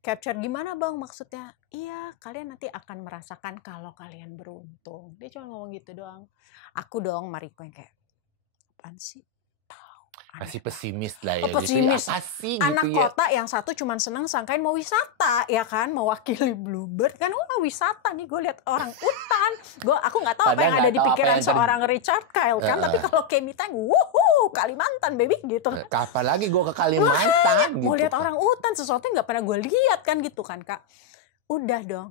Capture gimana Bang maksudnya? Iya, kalian nanti akan merasakan kalau kalian beruntung. Dia cuma ngomong gitu doang. Aku dong, Mariko yang kayak, apaan sih? Masih pesimis lah ya. Pesimis. Apa sih anak gitu kota yang satu cuman seneng sangkain mau wisata ya kan, mewakili Bluebird kan, wah wisata nih gue lihat orang utan. Aku nggak tahu apa yang ada di pikiran seorang Richard Kyle kan, tapi kalau Kemi Tang, wuhu Kalimantan baby gitu. Kapan lagi gue ke Kalimantan? Mau lihat orang utan, sesuatu yang nggak pernah gue lihat kan gitu kan Kak. Udah dong,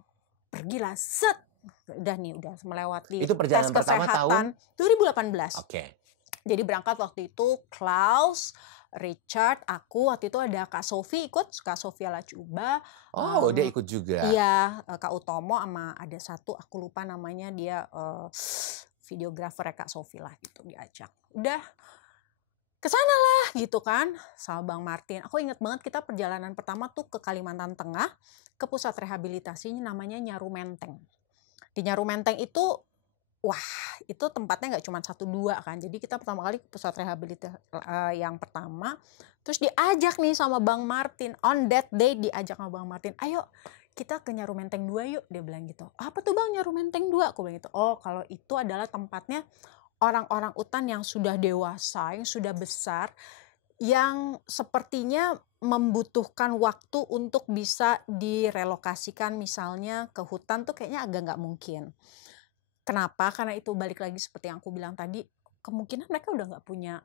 pergilah set. Udah nih, udah melewati itu perjalanan tes kesehatan tahun 2018. Oke. Jadi berangkat waktu itu Klaus, Richard, aku waktu itu ada Kak Sofi ikut, Kak Sofia Lacuba. Oh dia ikut juga. Iya, Kak Utomo sama ada satu aku lupa namanya, dia videografer Kak Sofi lah gitu diajak. Udah kesana lah gitu kan sama Bang Martin. Aku inget banget kita perjalanan pertama tuh ke Kalimantan Tengah, ke pusat rehabilitasinya namanya Nyaru Menteng. Di Nyaru Menteng itu wah, itu tempatnya nggak cuma 1-2 kan. Jadi kita pertama kali ke pusat rehabilitasi yang pertama. Terus diajak nih sama Bang Martin. On that day diajak sama Bang Martin. Ayo kita ke Nyaru Menteng 2 yuk. Dia bilang gitu. Apa tuh Bang Nyaru Menteng 2? Aku bilang gitu. Oh kalau itu adalah tempatnya orang-orang utan yang sudah dewasa, yang sudah besar. Yang sepertinya membutuhkan waktu untuk bisa direlokasikan misalnya ke hutan tuh kayaknya agak nggak mungkin. Kenapa? Karena itu balik lagi seperti yang aku bilang tadi, kemungkinan mereka udah nggak punya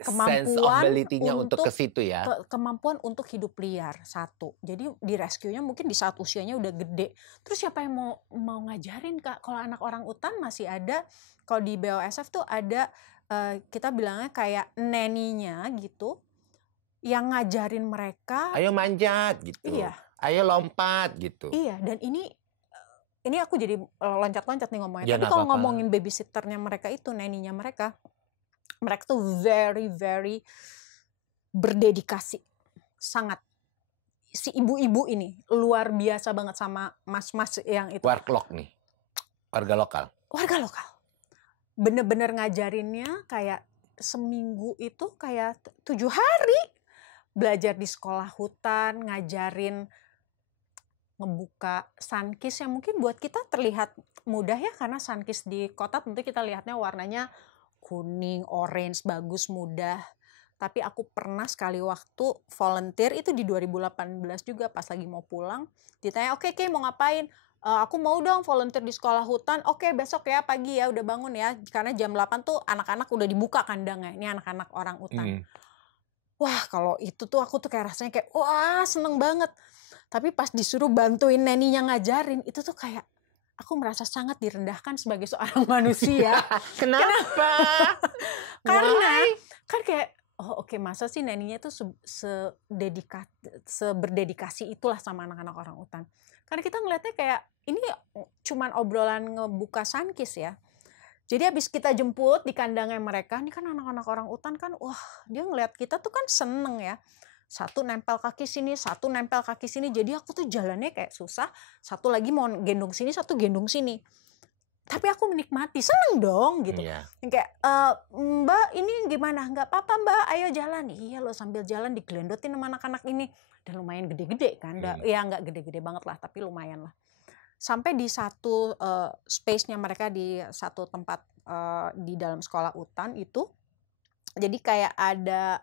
kemampuan untuk ke situ ya. Kemampuan untuk hidup liar satu. Jadi di rescue-nya mungkin di saat usianya udah gede. Terus siapa yang mau ngajarin Kak? Kalau anak orang utan masih ada, kalau di BOSF tuh ada kita bilangnya kayak neninya gitu, yang ngajarin mereka. Ayo manjat gitu. Iya. Ayo lompat gitu. Iya, dan ini aku jadi loncat-loncat nih ngomongnya. Tapi kalau ngomongin babysitternya mereka itu, neninya mereka tuh very, very berdedikasi. Sangat. Si ibu-ibu ini luar biasa banget sama mas-mas yang itu. Warlock nih. Warga lokal. Warga lokal. Bener-bener ngajarinnya kayak seminggu itu kayak 7 hari. belajar di sekolah hutan, ngajarin ngebuka sunkist yang mungkin buat kita terlihat mudah ya, karena sunkist di kota tentu kita lihatnya warnanya kuning, orange, bagus, mudah. Tapi aku pernah sekali waktu volunteer itu di 2018 juga pas lagi mau pulang. Ditanya, oke Kay mau ngapain? Aku mau dong volunteer di sekolah hutan. Oke besok ya pagi ya udah bangun ya. Karena jam 8 tuh anak-anak udah dibuka kandangnya. Ini anak-anak orang hutan. Wah kalau itu tuh aku tuh kayak rasanya kayak wah seneng banget. Tapi pas disuruh bantuin neninya ngajarin itu tuh kayak aku merasa sangat direndahkan sebagai seorang manusia. Kenapa? Karena kan kayak oh oke, masa sih neninya tuh seberdedikasi itulah sama anak-anak orang hutan. Karena kita ngeliatnya kayak ini cuman obrolan ngebuka sunkist ya. Jadi habis kita jemput di kandangnya mereka, ini kan anak-anak orang hutan kan, wah dia ngeliat kita tuh kan seneng ya. Satu nempel kaki sini, satu nempel kaki sini. Jadi aku tuh jalannya kayak susah. Satu lagi mau gendong sini, satu gendong sini. Tapi aku menikmati, seneng dong gitu. Kayak Mbak ini gimana? Nggak apa-apa Mbak, ayo jalan. Iya loh sambil jalan digelendotin sama anak-anak ini. Dan lumayan gede-gede kan. Ya nggak gede-gede banget lah, tapi lumayan lah. Sampai di satu space-nya mereka di satu tempat di dalam sekolah hutan itu. Jadi kayak ada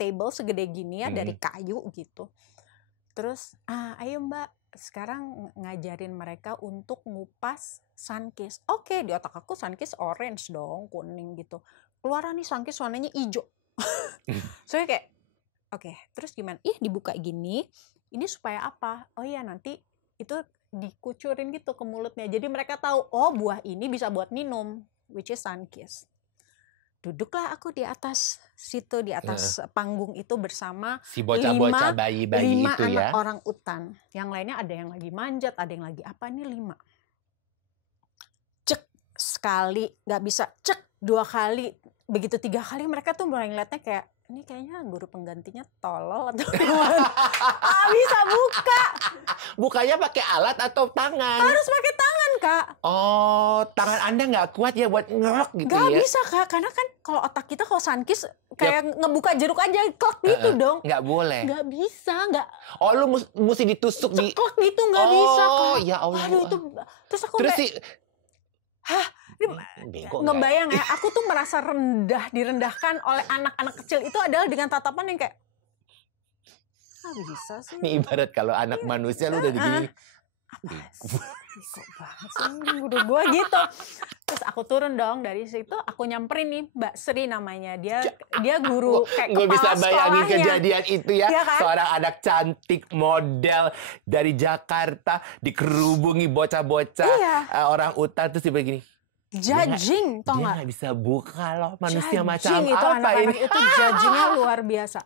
table segede gini ya dari kayu gitu. Terus ayo Mbak. Sekarang ngajarin mereka untuk ngupas sunkist. Oke, di otak aku sunkist orange dong, kuning gitu. Keluaran nih sunkist warnanya hijau. Soalnya kayak, oke, terus gimana? Dibuka gini, ini supaya apa? Oh iya nanti itu dikucurin gitu ke mulutnya. Jadi mereka tahu, oh buah ini bisa buat minum, which is sunkist. Duduklah aku di atas situ, di atas panggung itu bersama si bocah-bocah bayi-bayi itu anak ya. orang utan. Yang lainnya ada yang lagi manjat, ada yang lagi apa, ini 5. Cek sekali, gak bisa, cek 2 kali. Begitu 3 kali mereka tuh mulai ngeliatnya kayak, ini kayaknya guru penggantinya tolol atau gimana. Bisa buka. Bukanya pakai alat atau tangan? Harus pakai tangan Kak. Oh, tangan Anda nggak kuat ya buat ngerok gitu Gak ya? bisa Kak, karena kan kalau otak kita kalau sunkist kayak ngebuka jeruk aja klek gitu dong. Nggak boleh. Nggak bisa, nggak. Oh, lu mesti ditusuk di. Ceklek gitu nggak bisa Kak. Oh, ya Allah. Aduh itu. Terus aku Terus kayak, bego ngebayang ya, aku tuh merasa direndahkan oleh anak-anak kecil itu adalah dengan tatapan yang kayak, bisa sih. Ini ibarat kalau anak manusia lu udah begini. Kok banget sih guru gue gitu. Terus aku turun dong dari situ, aku nyamperin nih Mbak Sri namanya, dia guru kayak Gue kepala bisa bayangin sekolahnya. kejadian itu ya, Iya kan? Seorang anak cantik model dari Jakarta dikerubungi bocah-bocah orang utan terus dia begini. Judging, tau Dia nggak? nggak bisa buka loh, manusia Judging macam itu apa anak-anak ini? itu judgingnya luar biasa.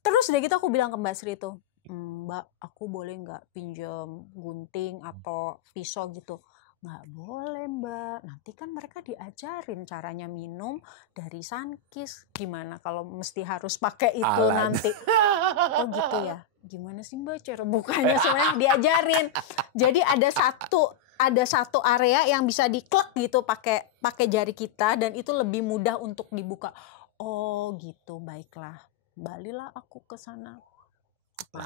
Terus udah gitu aku bilang ke Mbak Sri itu, Mbak aku boleh nggak pinjam gunting atau pisau gitu? Nggak boleh Mbak, nanti kan mereka diajarin caranya minum dari sunkist. Gimana kalau mesti harus pakai itu Alat. nanti? Oh gitu ya, gimana sih Mbak cara bukanya sebenarnya diajarin. Jadi ada satu area yang bisa diklek gitu pakai jari kita dan itu lebih mudah untuk dibuka. Oh gitu, baiklah. Balilah aku ke sana.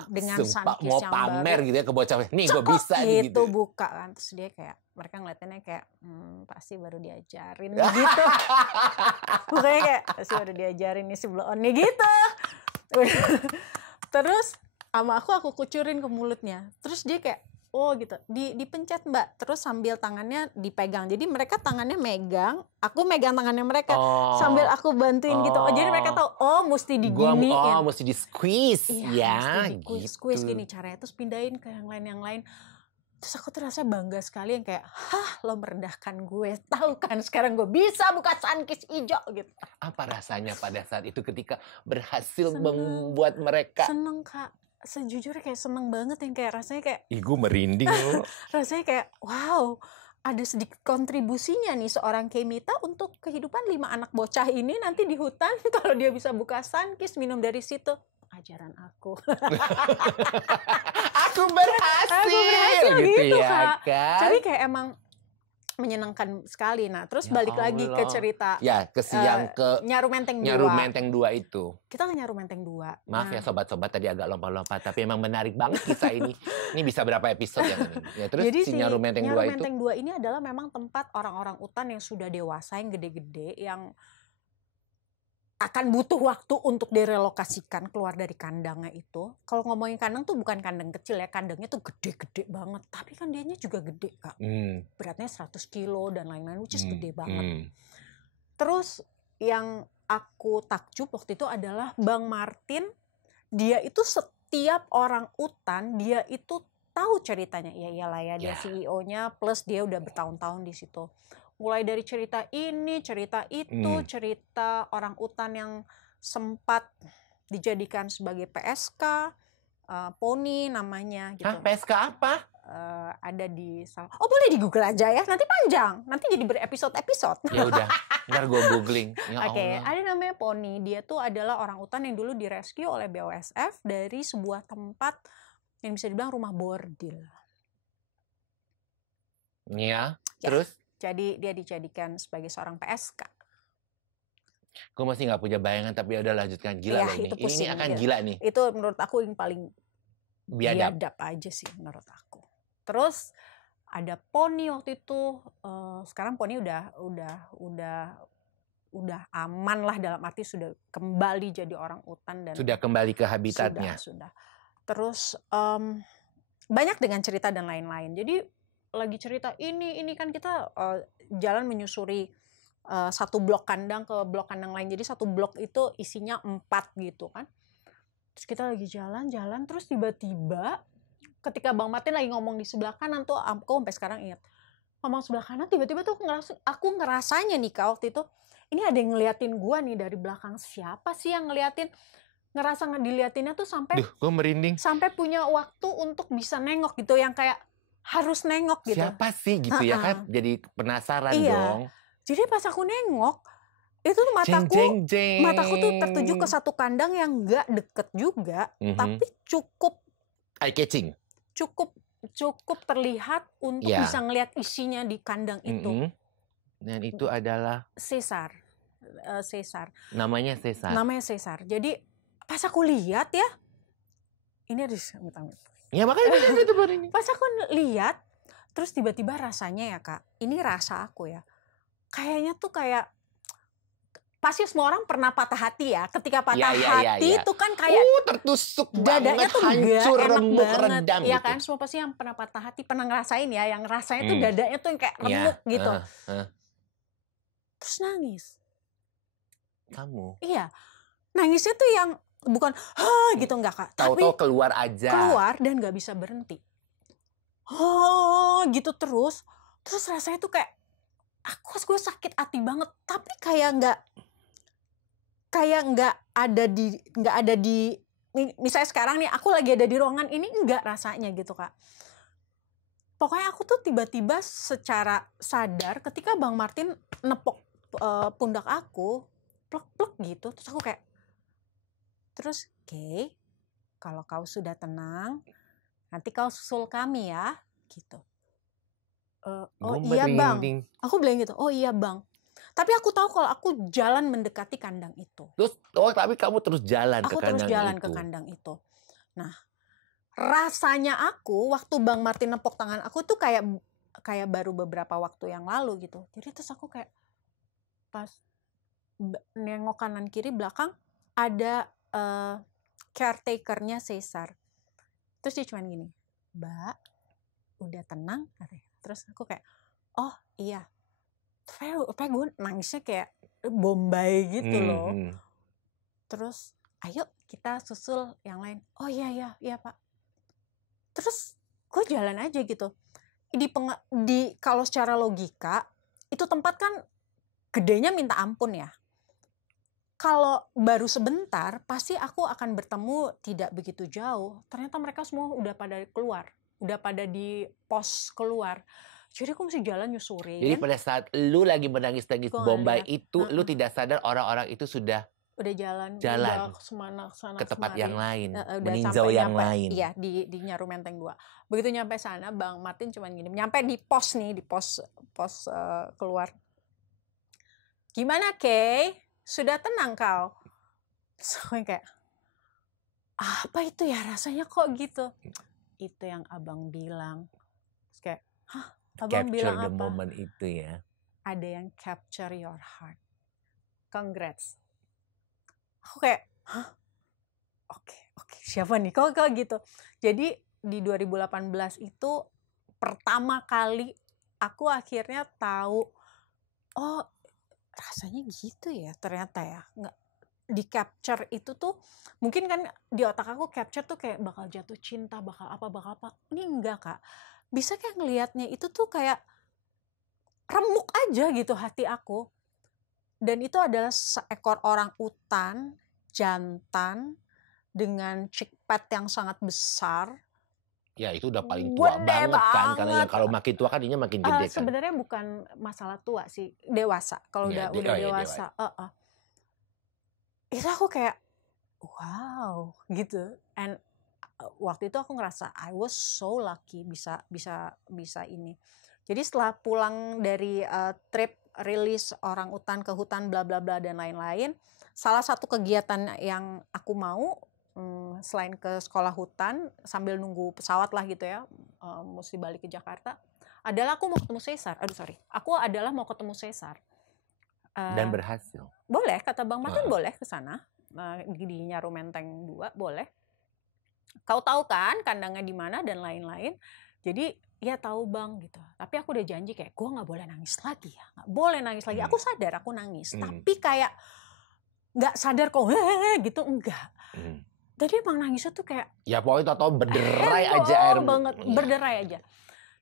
Dengan sunkist mau yang pamer baru. gitu ya ke bocah. Nih gue bisa gitu, gitu. buka kan. Terus dia kayak mereka ngeliatinnya kayak pasti baru diajarin gitu. Pokoknya kayak pasti baru diajarin nih si blow on nih gitu. Terus sama aku kucurin ke mulutnya. Terus dia kayak oh gitu, dipencet Mbak, terus sambil tangannya dipegang. Jadi mereka tangannya megang, aku megang tangannya mereka sambil aku bantuin gitu. Oh jadi mereka tahu, mesti diginiin. Mesti di squeeze ya, mesti gitu. Squeeze gini caranya, terus pindahin ke yang lain. Terus aku tuh rasanya bangga sekali yang kayak, lo merendahkan gue, tahu kan sekarang gue bisa buka sunkist hijau gitu. Apa rasanya pada saat itu ketika berhasil membuat mereka? Seneng Kak. Sejujurnya kayak seneng banget yang kayak rasanya kayak gue merinding loh. Rasanya kayak wow, ada sedikit kontribusinya nih seorang Kemita untuk kehidupan 5 anak bocah ini nanti di hutan. Kalau dia bisa buka sunkist, minum dari situ, ajaran aku. Aku berhasil gitu ya Kak. kan. Jadi kayak emang menyenangkan sekali. Nah, terus Ya balik lagi ke Allah. cerita Ya, yang ke Nyaru Menteng 2. Nyaru Menteng 2 itu. Kita ke Nyaru Menteng 2. Maaf ya sobat-sobat tadi agak lompat-lompat, tapi emang menarik banget kisah ini. Ini bisa berapa episode ya? Ya terus Jadi si Nyaru Menteng 2 itu. Menteng 2 ini adalah memang tempat orang-orang utan yang sudah dewasa, yang gede-gede, yang akan butuh waktu untuk direlokasikan keluar dari kandangnya itu. Kalau ngomongin kandang tuh bukan kandang kecil ya, kandangnya tuh gede-gede banget. Tapi kan dianya juga gede, Kak. Beratnya 100 kilo dan lain-lain, which is gede banget. Terus yang aku takjub waktu itu adalah Bang Martin. Dia itu setiap orang utan, dia itu tahu ceritanya. Ya iyalah ya, dia CEO-nya plus dia udah bertahun-tahun di situ. Mulai dari cerita ini, cerita itu, cerita orang utan yang sempat dijadikan sebagai PSK, Poni namanya gitu. Hah, PSK apa? Ada di oh boleh di Google aja ya, nanti panjang, nanti jadi berepisode-episode. Ya udah, ntar gue googling. Ya Oke, Allah. ada namanya Poni. Dia tuh adalah orang utan yang dulu direscue oleh BOSF dari sebuah tempat yang bisa dibilang rumah bordil. Ya, terus? Jadi dia dijadikan sebagai seorang PSK. Gue masih nggak punya bayangan, tapi udah lanjutkan. Gila loh ini. Ini akan gila nih. Itu menurut aku yang paling biadab aja sih menurut aku. Terus ada Poni waktu itu. Sekarang Poni udah aman lah, dalam arti sudah kembali jadi orang utan dan sudah kembali ke habitatnya. Sudah. Terus banyak dengan cerita dan lain-lain. Jadi lagi cerita ini kan kita jalan menyusuri satu blok kandang ke blok kandang lain. Jadi satu blok itu isinya 4 gitu kan. Terus kita lagi jalan terus tiba-tiba ketika Bang Martin lagi ngomong di sebelah kanan tuh, aku sampai sekarang ingat. Ngomong sebelah kanan tiba-tiba tuh aku ngerasanya nih Kak waktu itu, ini ada yang ngeliatin gua nih dari belakang. Siapa sih yang ngeliatin? Ngerasa diliatinnya tuh sampai gue merinding. Sampai punya waktu untuk bisa nengok gitu, yang kayak harus nengok gitu. Siapa sih gitu ya kan? Jadi penasaran dong. Jadi pas aku nengok, itu tuh mataku tuh tertuju ke satu kandang yang nggak deket juga, tapi cukup eye catching. Cukup terlihat untuk bisa ngelihat isinya di kandang itu. Dan itu adalah Caesar. Namanya Caesar. Jadi pas aku lihat ya, ini ada ya makanya itu baru ini. Pas aku lihat, terus tiba-tiba rasanya ya Kak, ini rasa aku ya, kayaknya tuh kayak pasti semua orang pernah patah hati ya. Ketika patah hati itu kan kayak tertusuk dadanya banget, tuh hancur, enak remuk, banget. redam Ya gitu. kan, semua pasti yang pernah patah hati pernah ngerasain ya, yang rasanya tuh dadanya tuh yang kayak remuk gitu. Terus nangis. Kamu? Iya, nangisnya tuh yang bukan gitu enggak Kak, tapi tahu-tahu keluar aja. Keluar dan nggak bisa berhenti. Gitu terus rasanya tuh kayak gue sakit hati banget, tapi kayak nggak ada di misalnya sekarang nih aku lagi ada di ruangan ini, enggak rasanya gitu Kak. Pokoknya aku tuh tiba-tiba secara sadar ketika Bang Martin nepok pundak aku, plek-plek gitu, terus aku kayak oke, kalau kau sudah tenang, nanti kau susul kami ya, gitu. Oh iya Bang, aku bilang gitu. Oh iya Bang. Tapi aku tahu kalau aku jalan mendekati kandang itu. Terus, tapi kamu terus jalan ke kandang itu. Aku terus jalan ke kandang itu. Nah, rasanya aku waktu Bang Martin nepok tangan aku tuh kayak baru beberapa waktu yang lalu gitu. Jadi terus aku kayak pas nengok kanan kiri belakang ada caretakernya Caesar. Terus dia cuman gini, Mbak, udah tenang? Terus aku kayak, oh iya. Terus gue nangisnya kayak Bombay gitu loh. Terus, ayo kita susul yang lain. Oh iya Pak. Terus gue jalan aja gitu. Kalau secara logika, itu tempat kan gedenya minta ampun ya. Kalau baru sebentar, pasti aku akan bertemu tidak begitu jauh. Ternyata mereka semua udah pada keluar. Udah pada di pos keluar. Jadi aku mesti jalan nyusurin. Jadi pada saat lu lagi menangis-nangis Bombay itu, lu tidak sadar orang-orang itu sudah Udah jalan, Jalan. udah kesana Ke tempat kemari. yang lain, Udah meninjau sampai yang nyampe, lain. iya di Nyaru Menteng 2. Begitu nyampe sana, Bang Martin cuman gini, nyampe di pos nih, di pos keluar. Gimana Kay? Sudah tenang kau? So kayak, apa itu ya rasanya kok gitu? Itu yang abang bilang. Terus kayak, hah? Abang Capture bilang the apa? moment itu ya. Ada yang capture your heart. Congrats. Aku kayak, hah? Oke, siapa nih? Kok gitu? Jadi di 2018 itu pertama kali aku akhirnya tahu, oh rasanya gitu ya ternyata ya. Nggak, di capture itu tuh mungkin kan di otak aku capture tuh kayak bakal jatuh cinta, bakal apa. Ini enggak Kak. Bisa kayak ngelihatnya itu tuh kayak remuk aja gitu hati aku. Dan itu adalah seekor orang utan jantan dengan cikpet yang sangat besar. Ya itu udah paling tua banget kan, karena yang kalau makin tua kan ini makin gede kan. Sebenarnya bukan masalah tua sih, dewasa. Kalau Ya, udah dewasa, itu aku kayak wow gitu. And waktu itu aku ngerasa I was so lucky bisa ini. Jadi setelah pulang dari trip rilis orang utan ke hutan bla bla bla dan lain-lain, salah satu kegiatan yang aku mau selain ke sekolah hutan sambil nunggu pesawat lah gitu ya, mesti balik ke Jakarta, adalah aku mau ketemu Caesar. Aku adalah mau ketemu Caesar. Dan berhasil. Boleh, kata Bang Martin boleh ke sana. Di Nyaru Menteng 2 boleh. Kau tahu kan kandangnya di mana dan lain-lain. Jadi ya tahu Bang gitu. Tapi aku udah janji kayak gue nggak boleh nangis lagi ya. Nggak boleh nangis lagi. Aku sadar aku nangis. Tapi kayak nggak sadar kok gitu enggak. Jadi emang nangisnya tuh kayak ya pokoknya tau berderai aja air banget, berderai aja.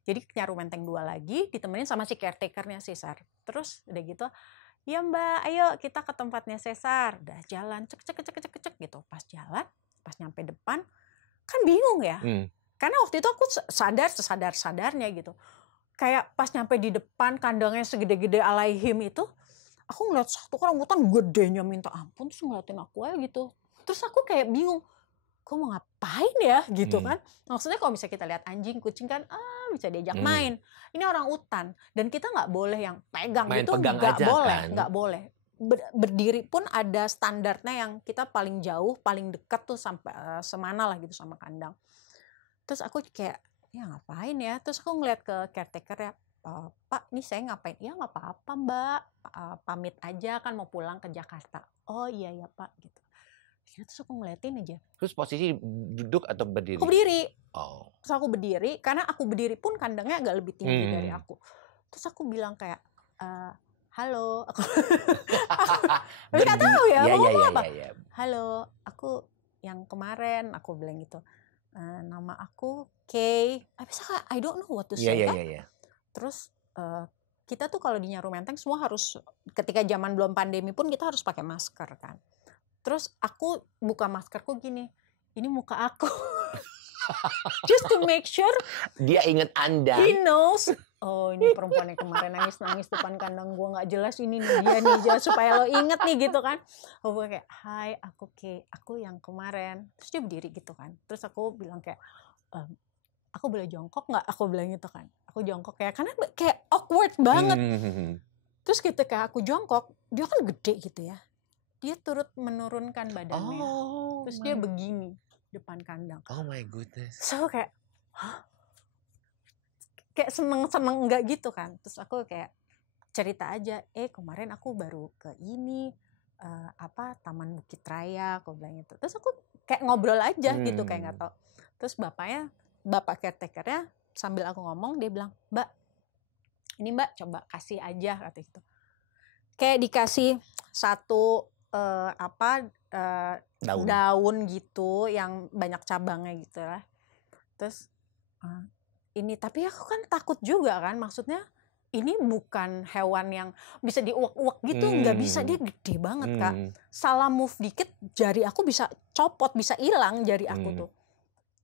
Jadi Nyaru Menteng 2 lagi ditemenin sama si caretakernya Caesar. Terus udah gitu, ya Mbak, ayo kita ke tempatnya Caesar. Udah jalan cek gitu. Pas jalan, pas nyampe depan kan bingung ya. Karena waktu itu aku sadar-sadarnya gitu. Kayak pas nyampe di depan kandangnya segede-gede alaihim itu, aku ngeliat satu orang hutan gedenya minta ampun, terus ngeliatin aku aja gitu. Terus aku kayak bingung, kok mau ngapain ya gitu kan. Maksudnya kalau misalnya kita lihat anjing, kucing kan bisa diajak main. Ini orang utan dan kita nggak boleh yang pegang gitu, nggak boleh. Berdiri pun ada standarnya yang kita paling jauh, paling dekat tuh sampai semana lah gitu sama kandang. Terus aku kayak, ya ngapain ya? Terus aku ngeliat ke caretaker ya, Pak, nih saya ngapain? Ya nggak apa-apa Mbak, pamit aja kan mau pulang ke Jakarta. Oh iya ya Pak gitu. Terus aku ngeliatin aja. Terus posisi duduk atau berdiri? Aku berdiri. Oh. Terus aku berdiri, karena aku berdiri pun kandangnya agak lebih tinggi dari aku. Terus aku bilang kayak, halo. Tapi gak tahu ya, aku ngomong apa. Ya. Halo, aku yang kemarin, aku bilang gitu. Nama aku Kay. I don't know what to say. Iya. Terus kita tuh kalau di Nyaru Menteng semua harus, ketika zaman belum pandemi pun kita harus pakai masker kan. Terus aku buka maskerku gini, ini muka aku. Just to make sure dia inget Anda. He knows. Oh ini perempuan yang kemarin nangis depan kandang gue nggak jelas, ini nih dia nih, supaya lo inget nih gitu kan. Aku kayak, hai aku Kay, aku yang kemarin. Terus dia berdiri gitu kan. Terus aku bilang kayak, aku boleh jongkok nggak? Aku bilang gitu kan. Aku jongkok ya, karena kayak awkward banget. Terus ketika aku jongkok, dia kan gede gitu ya. Dia turut menurunkan badannya. Terus dia begini depan kandang. Oh my goodness. So kayak, kayak seneng enggak gitu kan. Terus aku kayak cerita aja, kemarin aku baru ke ini, Taman Bukit Raya, aku bilang gitu. Terus aku kayak ngobrol aja gitu, kayak nggak tahu. Terus bapak caretakernya sambil aku ngomong, dia bilang, Mbak, ini Mbak coba kasih aja kata gitu. Kayak dikasih satu daun gitu yang banyak cabangnya gitu lah. Terus ini, tapi aku kan takut juga kan, maksudnya ini bukan hewan yang bisa diuak-uak gitu, nggak bisa, dia gede banget Kak. Salah move dikit jari aku bisa copot, bisa hilang jari aku tuh.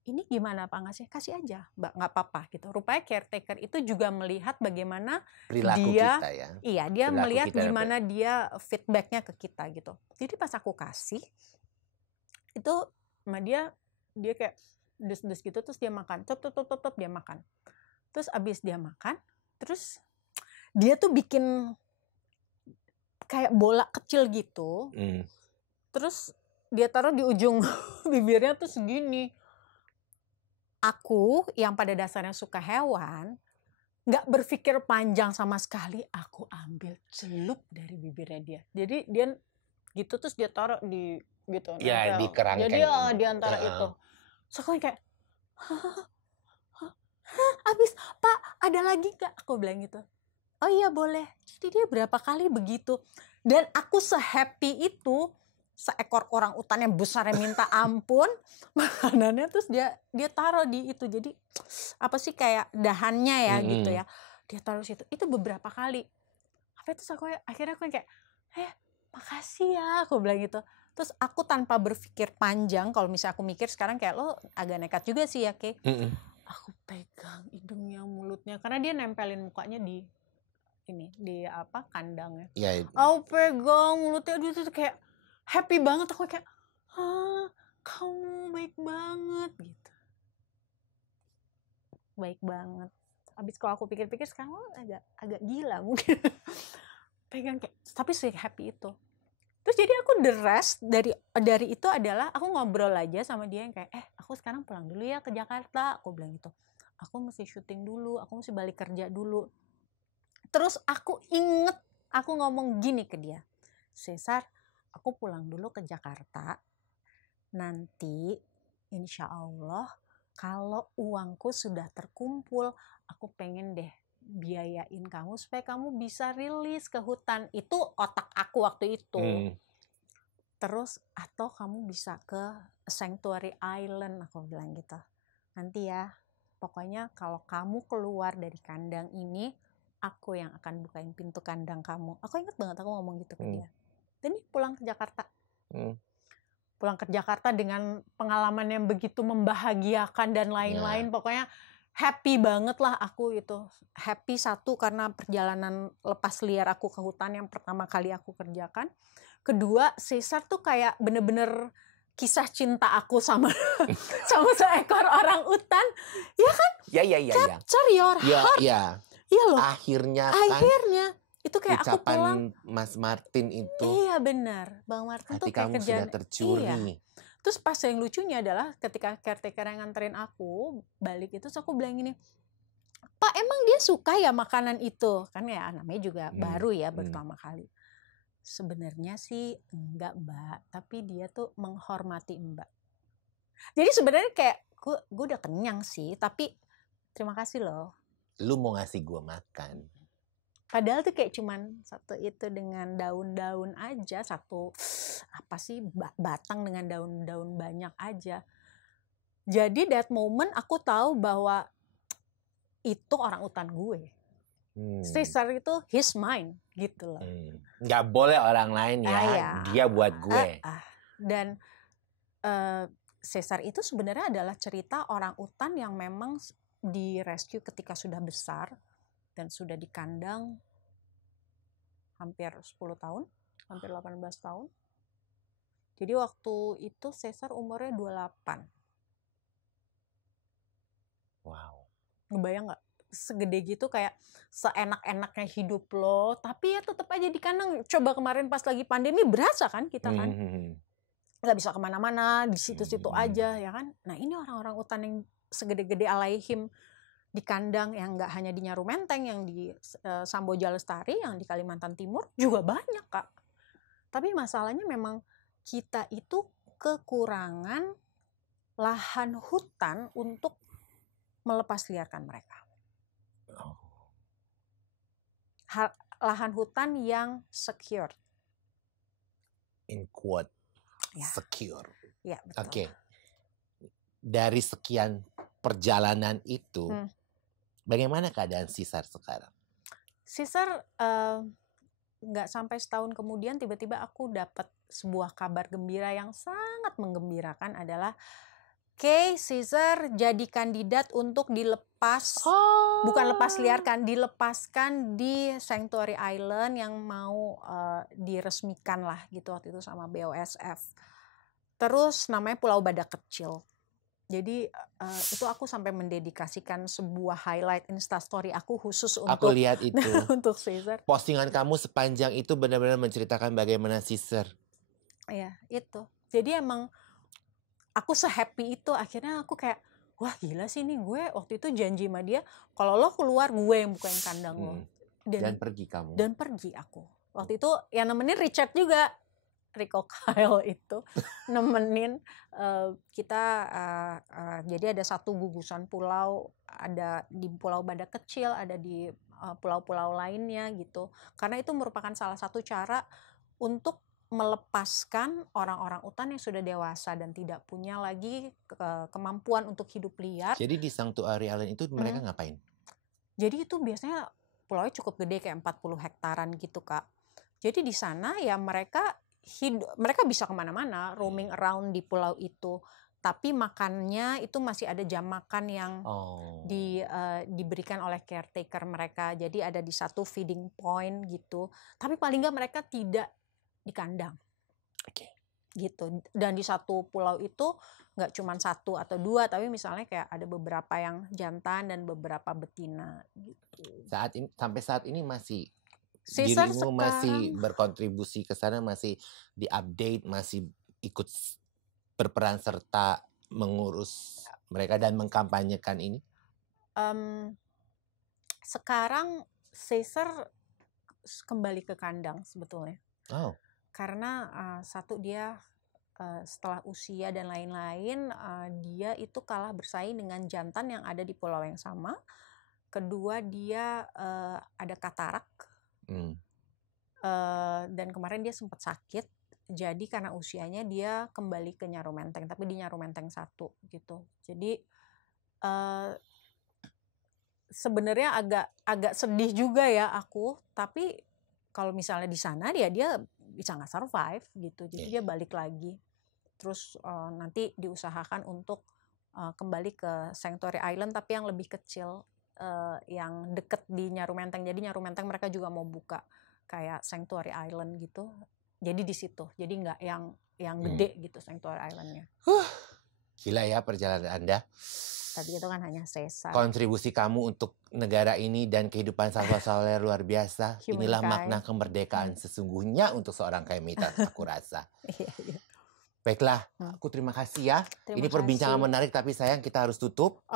ini gimana Pak ngasih? Kasih aja Mbak, nggak apa-apa gitu. Rupanya caretaker itu juga melihat bagaimana Perilaku dia, kita ya. iya dia Perilaku melihat kita gimana dia feedbacknya ke kita gitu. Jadi pas aku kasih itu sama dia kayak des-des gitu, terus dia makan, top dia makan. Terus abis dia makan, terus dia tuh bikin kayak bola kecil gitu, terus dia taruh di ujung bibirnya tuh segini. Aku yang pada dasarnya suka hewan, nggak berpikir panjang sama sekali, aku ambil celup dari bibirnya dia. Jadi dia gitu, terus dia taruh di gitu. Ya, nempel. di kerangkeng Jadi ini. di antara itu. So aku kayak, abis Pak ada lagi nggak? Aku bilang gitu. Oh iya boleh. Jadi dia berapa kali begitu. Dan aku se-happy itu, seekor orang utan yang besarnya minta ampun, makanannya terus dia taruh di itu. Jadi apa sih kayak dahannya ya gitu ya. Dia taruh situ. Itu beberapa kali. Apa itu akhirnya aku kayak, makasih ya, aku bilang gitu. Terus aku tanpa berpikir panjang, kalau misalnya aku mikir sekarang kayak lo agak nekat juga sih ya, Kay. Aku pegang hidungnya, mulutnya, karena dia nempelin mukanya di ini, di apa, kandangnya. Ya. Aku pegang mulutnya, dia tuh kayak happy banget. Aku kayak, kamu baik banget gitu. Baik banget. Abis kalau aku pikir-pikir sekarang lo agak gila mungkin. Pegang kayak, tapi sih happy itu. Terus jadi aku the rest dari itu adalah aku ngobrol aja sama dia yang kayak, aku sekarang pulang dulu ya ke Jakarta. Aku bilang gitu. Aku mesti syuting dulu, aku mesti balik kerja dulu. Terus aku inget, aku ngomong gini ke dia. Cesar, aku pulang dulu ke Jakarta. Nanti insya Allah kalau uangku sudah terkumpul, aku pengen deh biayain kamu supaya kamu bisa rilis ke hutan. Itu otak aku waktu itu. Terus atau kamu bisa ke Sanctuary Island, aku bilang gitu. Nanti ya, pokoknya kalau kamu keluar dari kandang ini, aku yang akan bukain pintu kandang kamu. Aku ingat banget aku ngomong gitu ke dia. Dan dia pulang ke Jakarta. Pulang ke Jakarta dengan pengalaman yang begitu membahagiakan dan lain-lain. Pokoknya happy banget lah aku itu. Happy satu karena perjalanan lepas liar aku ke hutan yang pertama kali aku kerjakan. Kedua, Cesar tuh kayak bener-bener kisah cinta aku sama seekor orang utan. Ya kan? Ya. Capture your heart. Ya. Iya loh. Akhirnya itu kayak aku pulang. Mas Martin itu. Iya benar. Bang Martin hati tuh kayak kamu sudah tercuri. Iya. Terus pas yang lucunya adalah ketika caretaker yang nganterin aku balik itu, aku bilang gini, Pak emang dia suka ya makanan itu? Kan ya namanya juga baru ya, pertama kali. Sebenarnya sih enggak Mbak, tapi dia tuh menghormati Mbak. Jadi sebenarnya kayak gue udah kenyang sih, tapi terima kasih loh. Lu mau ngasih gue makan. Padahal tuh kayak cuman satu itu dengan daun-daun aja, satu apa sih batang dengan daun-daun banyak aja. Jadi that moment aku tahu bahwa itu orang utan gue. Cesar itu his mine gitu loh. Nggak boleh orang lain ya, dia buat gue. Dan Cesar itu sebenarnya adalah cerita orang utan yang memang di rescue ketika sudah besar dan sudah di kandang hampir 10 tahun, hampir 18 tahun. Jadi waktu itu Cesar umurnya 28. Wow. Ngebayang gak? Segede gitu, kayak seenak-enaknya hidup lo, tapi ya tetap aja di kandang. Coba kemarin pas lagi pandemi berasa kan kita kan nggak bisa kemana-mana, di situ-situ aja ya kan. Nah ini orang-orang utan yang segede-gede alaihim di kandang, yang nggak hanya di Nyaru Menteng, yang di Samboja Lestari, yang di Kalimantan Timur juga banyak Kak. Tapi masalahnya memang kita itu kekurangan lahan hutan untuk melepas liarkan mereka. Lahan hutan yang secure. In quote, secure. Ya, betul. Oke. Dari sekian perjalanan itu, bagaimana keadaan Cesar sekarang? Cesar nggak sampai setahun kemudian tiba-tiba aku dapat sebuah kabar gembira yang sangat menggembirakan, adalah oke, Caesar jadi kandidat untuk dilepas, bukan lepas liarkan, dilepaskan di Sanctuary Island yang mau diresmikan lah gitu waktu itu sama BOSF. Terus namanya Pulau Badak Kecil. Jadi itu aku sampai mendedikasikan sebuah highlight Instastory aku khusus Aku untuk lihat itu. untuk Caesar. Postingan kamu sepanjang itu benar-benar menceritakan bagaimana Caesar. Iya, itu. Jadi emang aku se-happy itu, akhirnya aku kayak, wah gila sih nih, gue waktu itu janji sama dia, kalau lo keluar gue yang bukain kandang lo. Dan pergi kamu. Dan pergi aku. Waktu itu yang nemenin Richard juga. Rico Kyle itu nemenin kita, jadi ada satu gugusan pulau, ada di Pulau Badak Kecil, ada di pulau-pulau lainnya gitu. Karena itu merupakan salah satu cara untuk melepaskan orang-orang utan yang sudah dewasa dan tidak punya lagi kemampuan untuk hidup liar. Jadi di Sanctuary Island itu mereka ngapain? Jadi itu biasanya pulaunya cukup gede, kayak 40 hektaran gitu, Kak. Jadi di sana ya mereka bisa kemana-mana, roaming around di pulau itu. Tapi makannya itu masih ada jam makan yang diberikan oleh caretaker mereka. Jadi ada di satu feeding point gitu. Tapi paling nggak mereka tidak di kandang. Gitu. Dan di satu pulau itu nggak cuma satu atau dua, tapi misalnya kayak ada beberapa yang jantan dan beberapa betina. Gitu. Sampai saat ini masih Caesar dirimu masih berkontribusi ke sana, masih diupdate, masih ikut berperan serta mengurus mereka dan mengkampanyekan ini? Sekarang Caesar kembali ke kandang sebetulnya. Karena satu dia setelah usia dan lain-lain, dia itu kalah bersaing dengan jantan yang ada di pulau yang sama. Kedua dia ada katarak. Dan kemarin dia sempat sakit, jadi karena usianya dia kembali ke Nyaru Menteng, tapi di Nyaru Menteng 1 gitu. Jadi sebenarnya agak sedih juga ya aku, tapi kalau misalnya di sana dia bisa nggak survive gitu, jadi dia balik lagi. Terus nanti diusahakan untuk kembali ke Sanctuary Island, tapi yang lebih kecil, yang deket di Nyaru Menteng. Jadi Nyaru Menteng mereka juga mau buka kayak Sanctuary Island gitu. Jadi di situ. Jadi nggak yang gede gitu Sanctuary Islandnya. Gila ya perjalanan Anda. Tapi itu kan hanya Caesar. Kontribusi kamu untuk negara ini dan kehidupan satwa-satwa luar biasa. Inilah makna kemerdekaan sesungguhnya untuk seorang kayak Mita, aku rasa. Baiklah, aku terima kasih ya. Ini perbincangan menarik, tapi sayang kita harus tutup.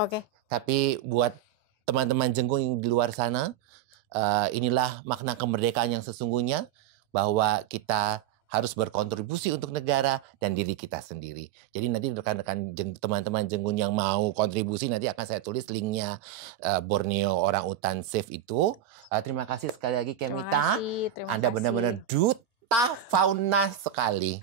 Tapi buat teman-teman Jenggung yang di luar sana, inilah makna kemerdekaan yang sesungguhnya, bahwa kita harus berkontribusi untuk negara dan diri kita sendiri. Jadi nanti rekan-rekan teman-teman Jenggung yang mau kontribusi, nanti akan saya tulis linknya Borneo Orang Utan Safe itu. Terima kasih sekali lagi Kemita. Anda benar-benar duta fauna sekali.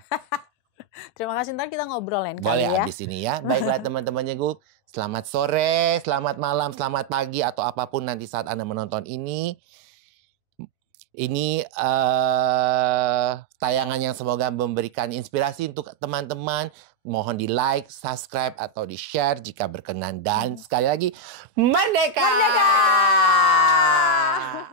Terima kasih, ntar kita ngobrol lain kali Boleh ya. abis ini ya. Baiklah teman-teman Jenggung. Selamat sore, selamat malam, selamat pagi, atau apapun nanti saat Anda menonton ini. Ini tayangan yang semoga memberikan inspirasi untuk teman-teman. Mohon di like, subscribe, atau di share jika berkenan. Dan sekali lagi, merdeka! Merdeka!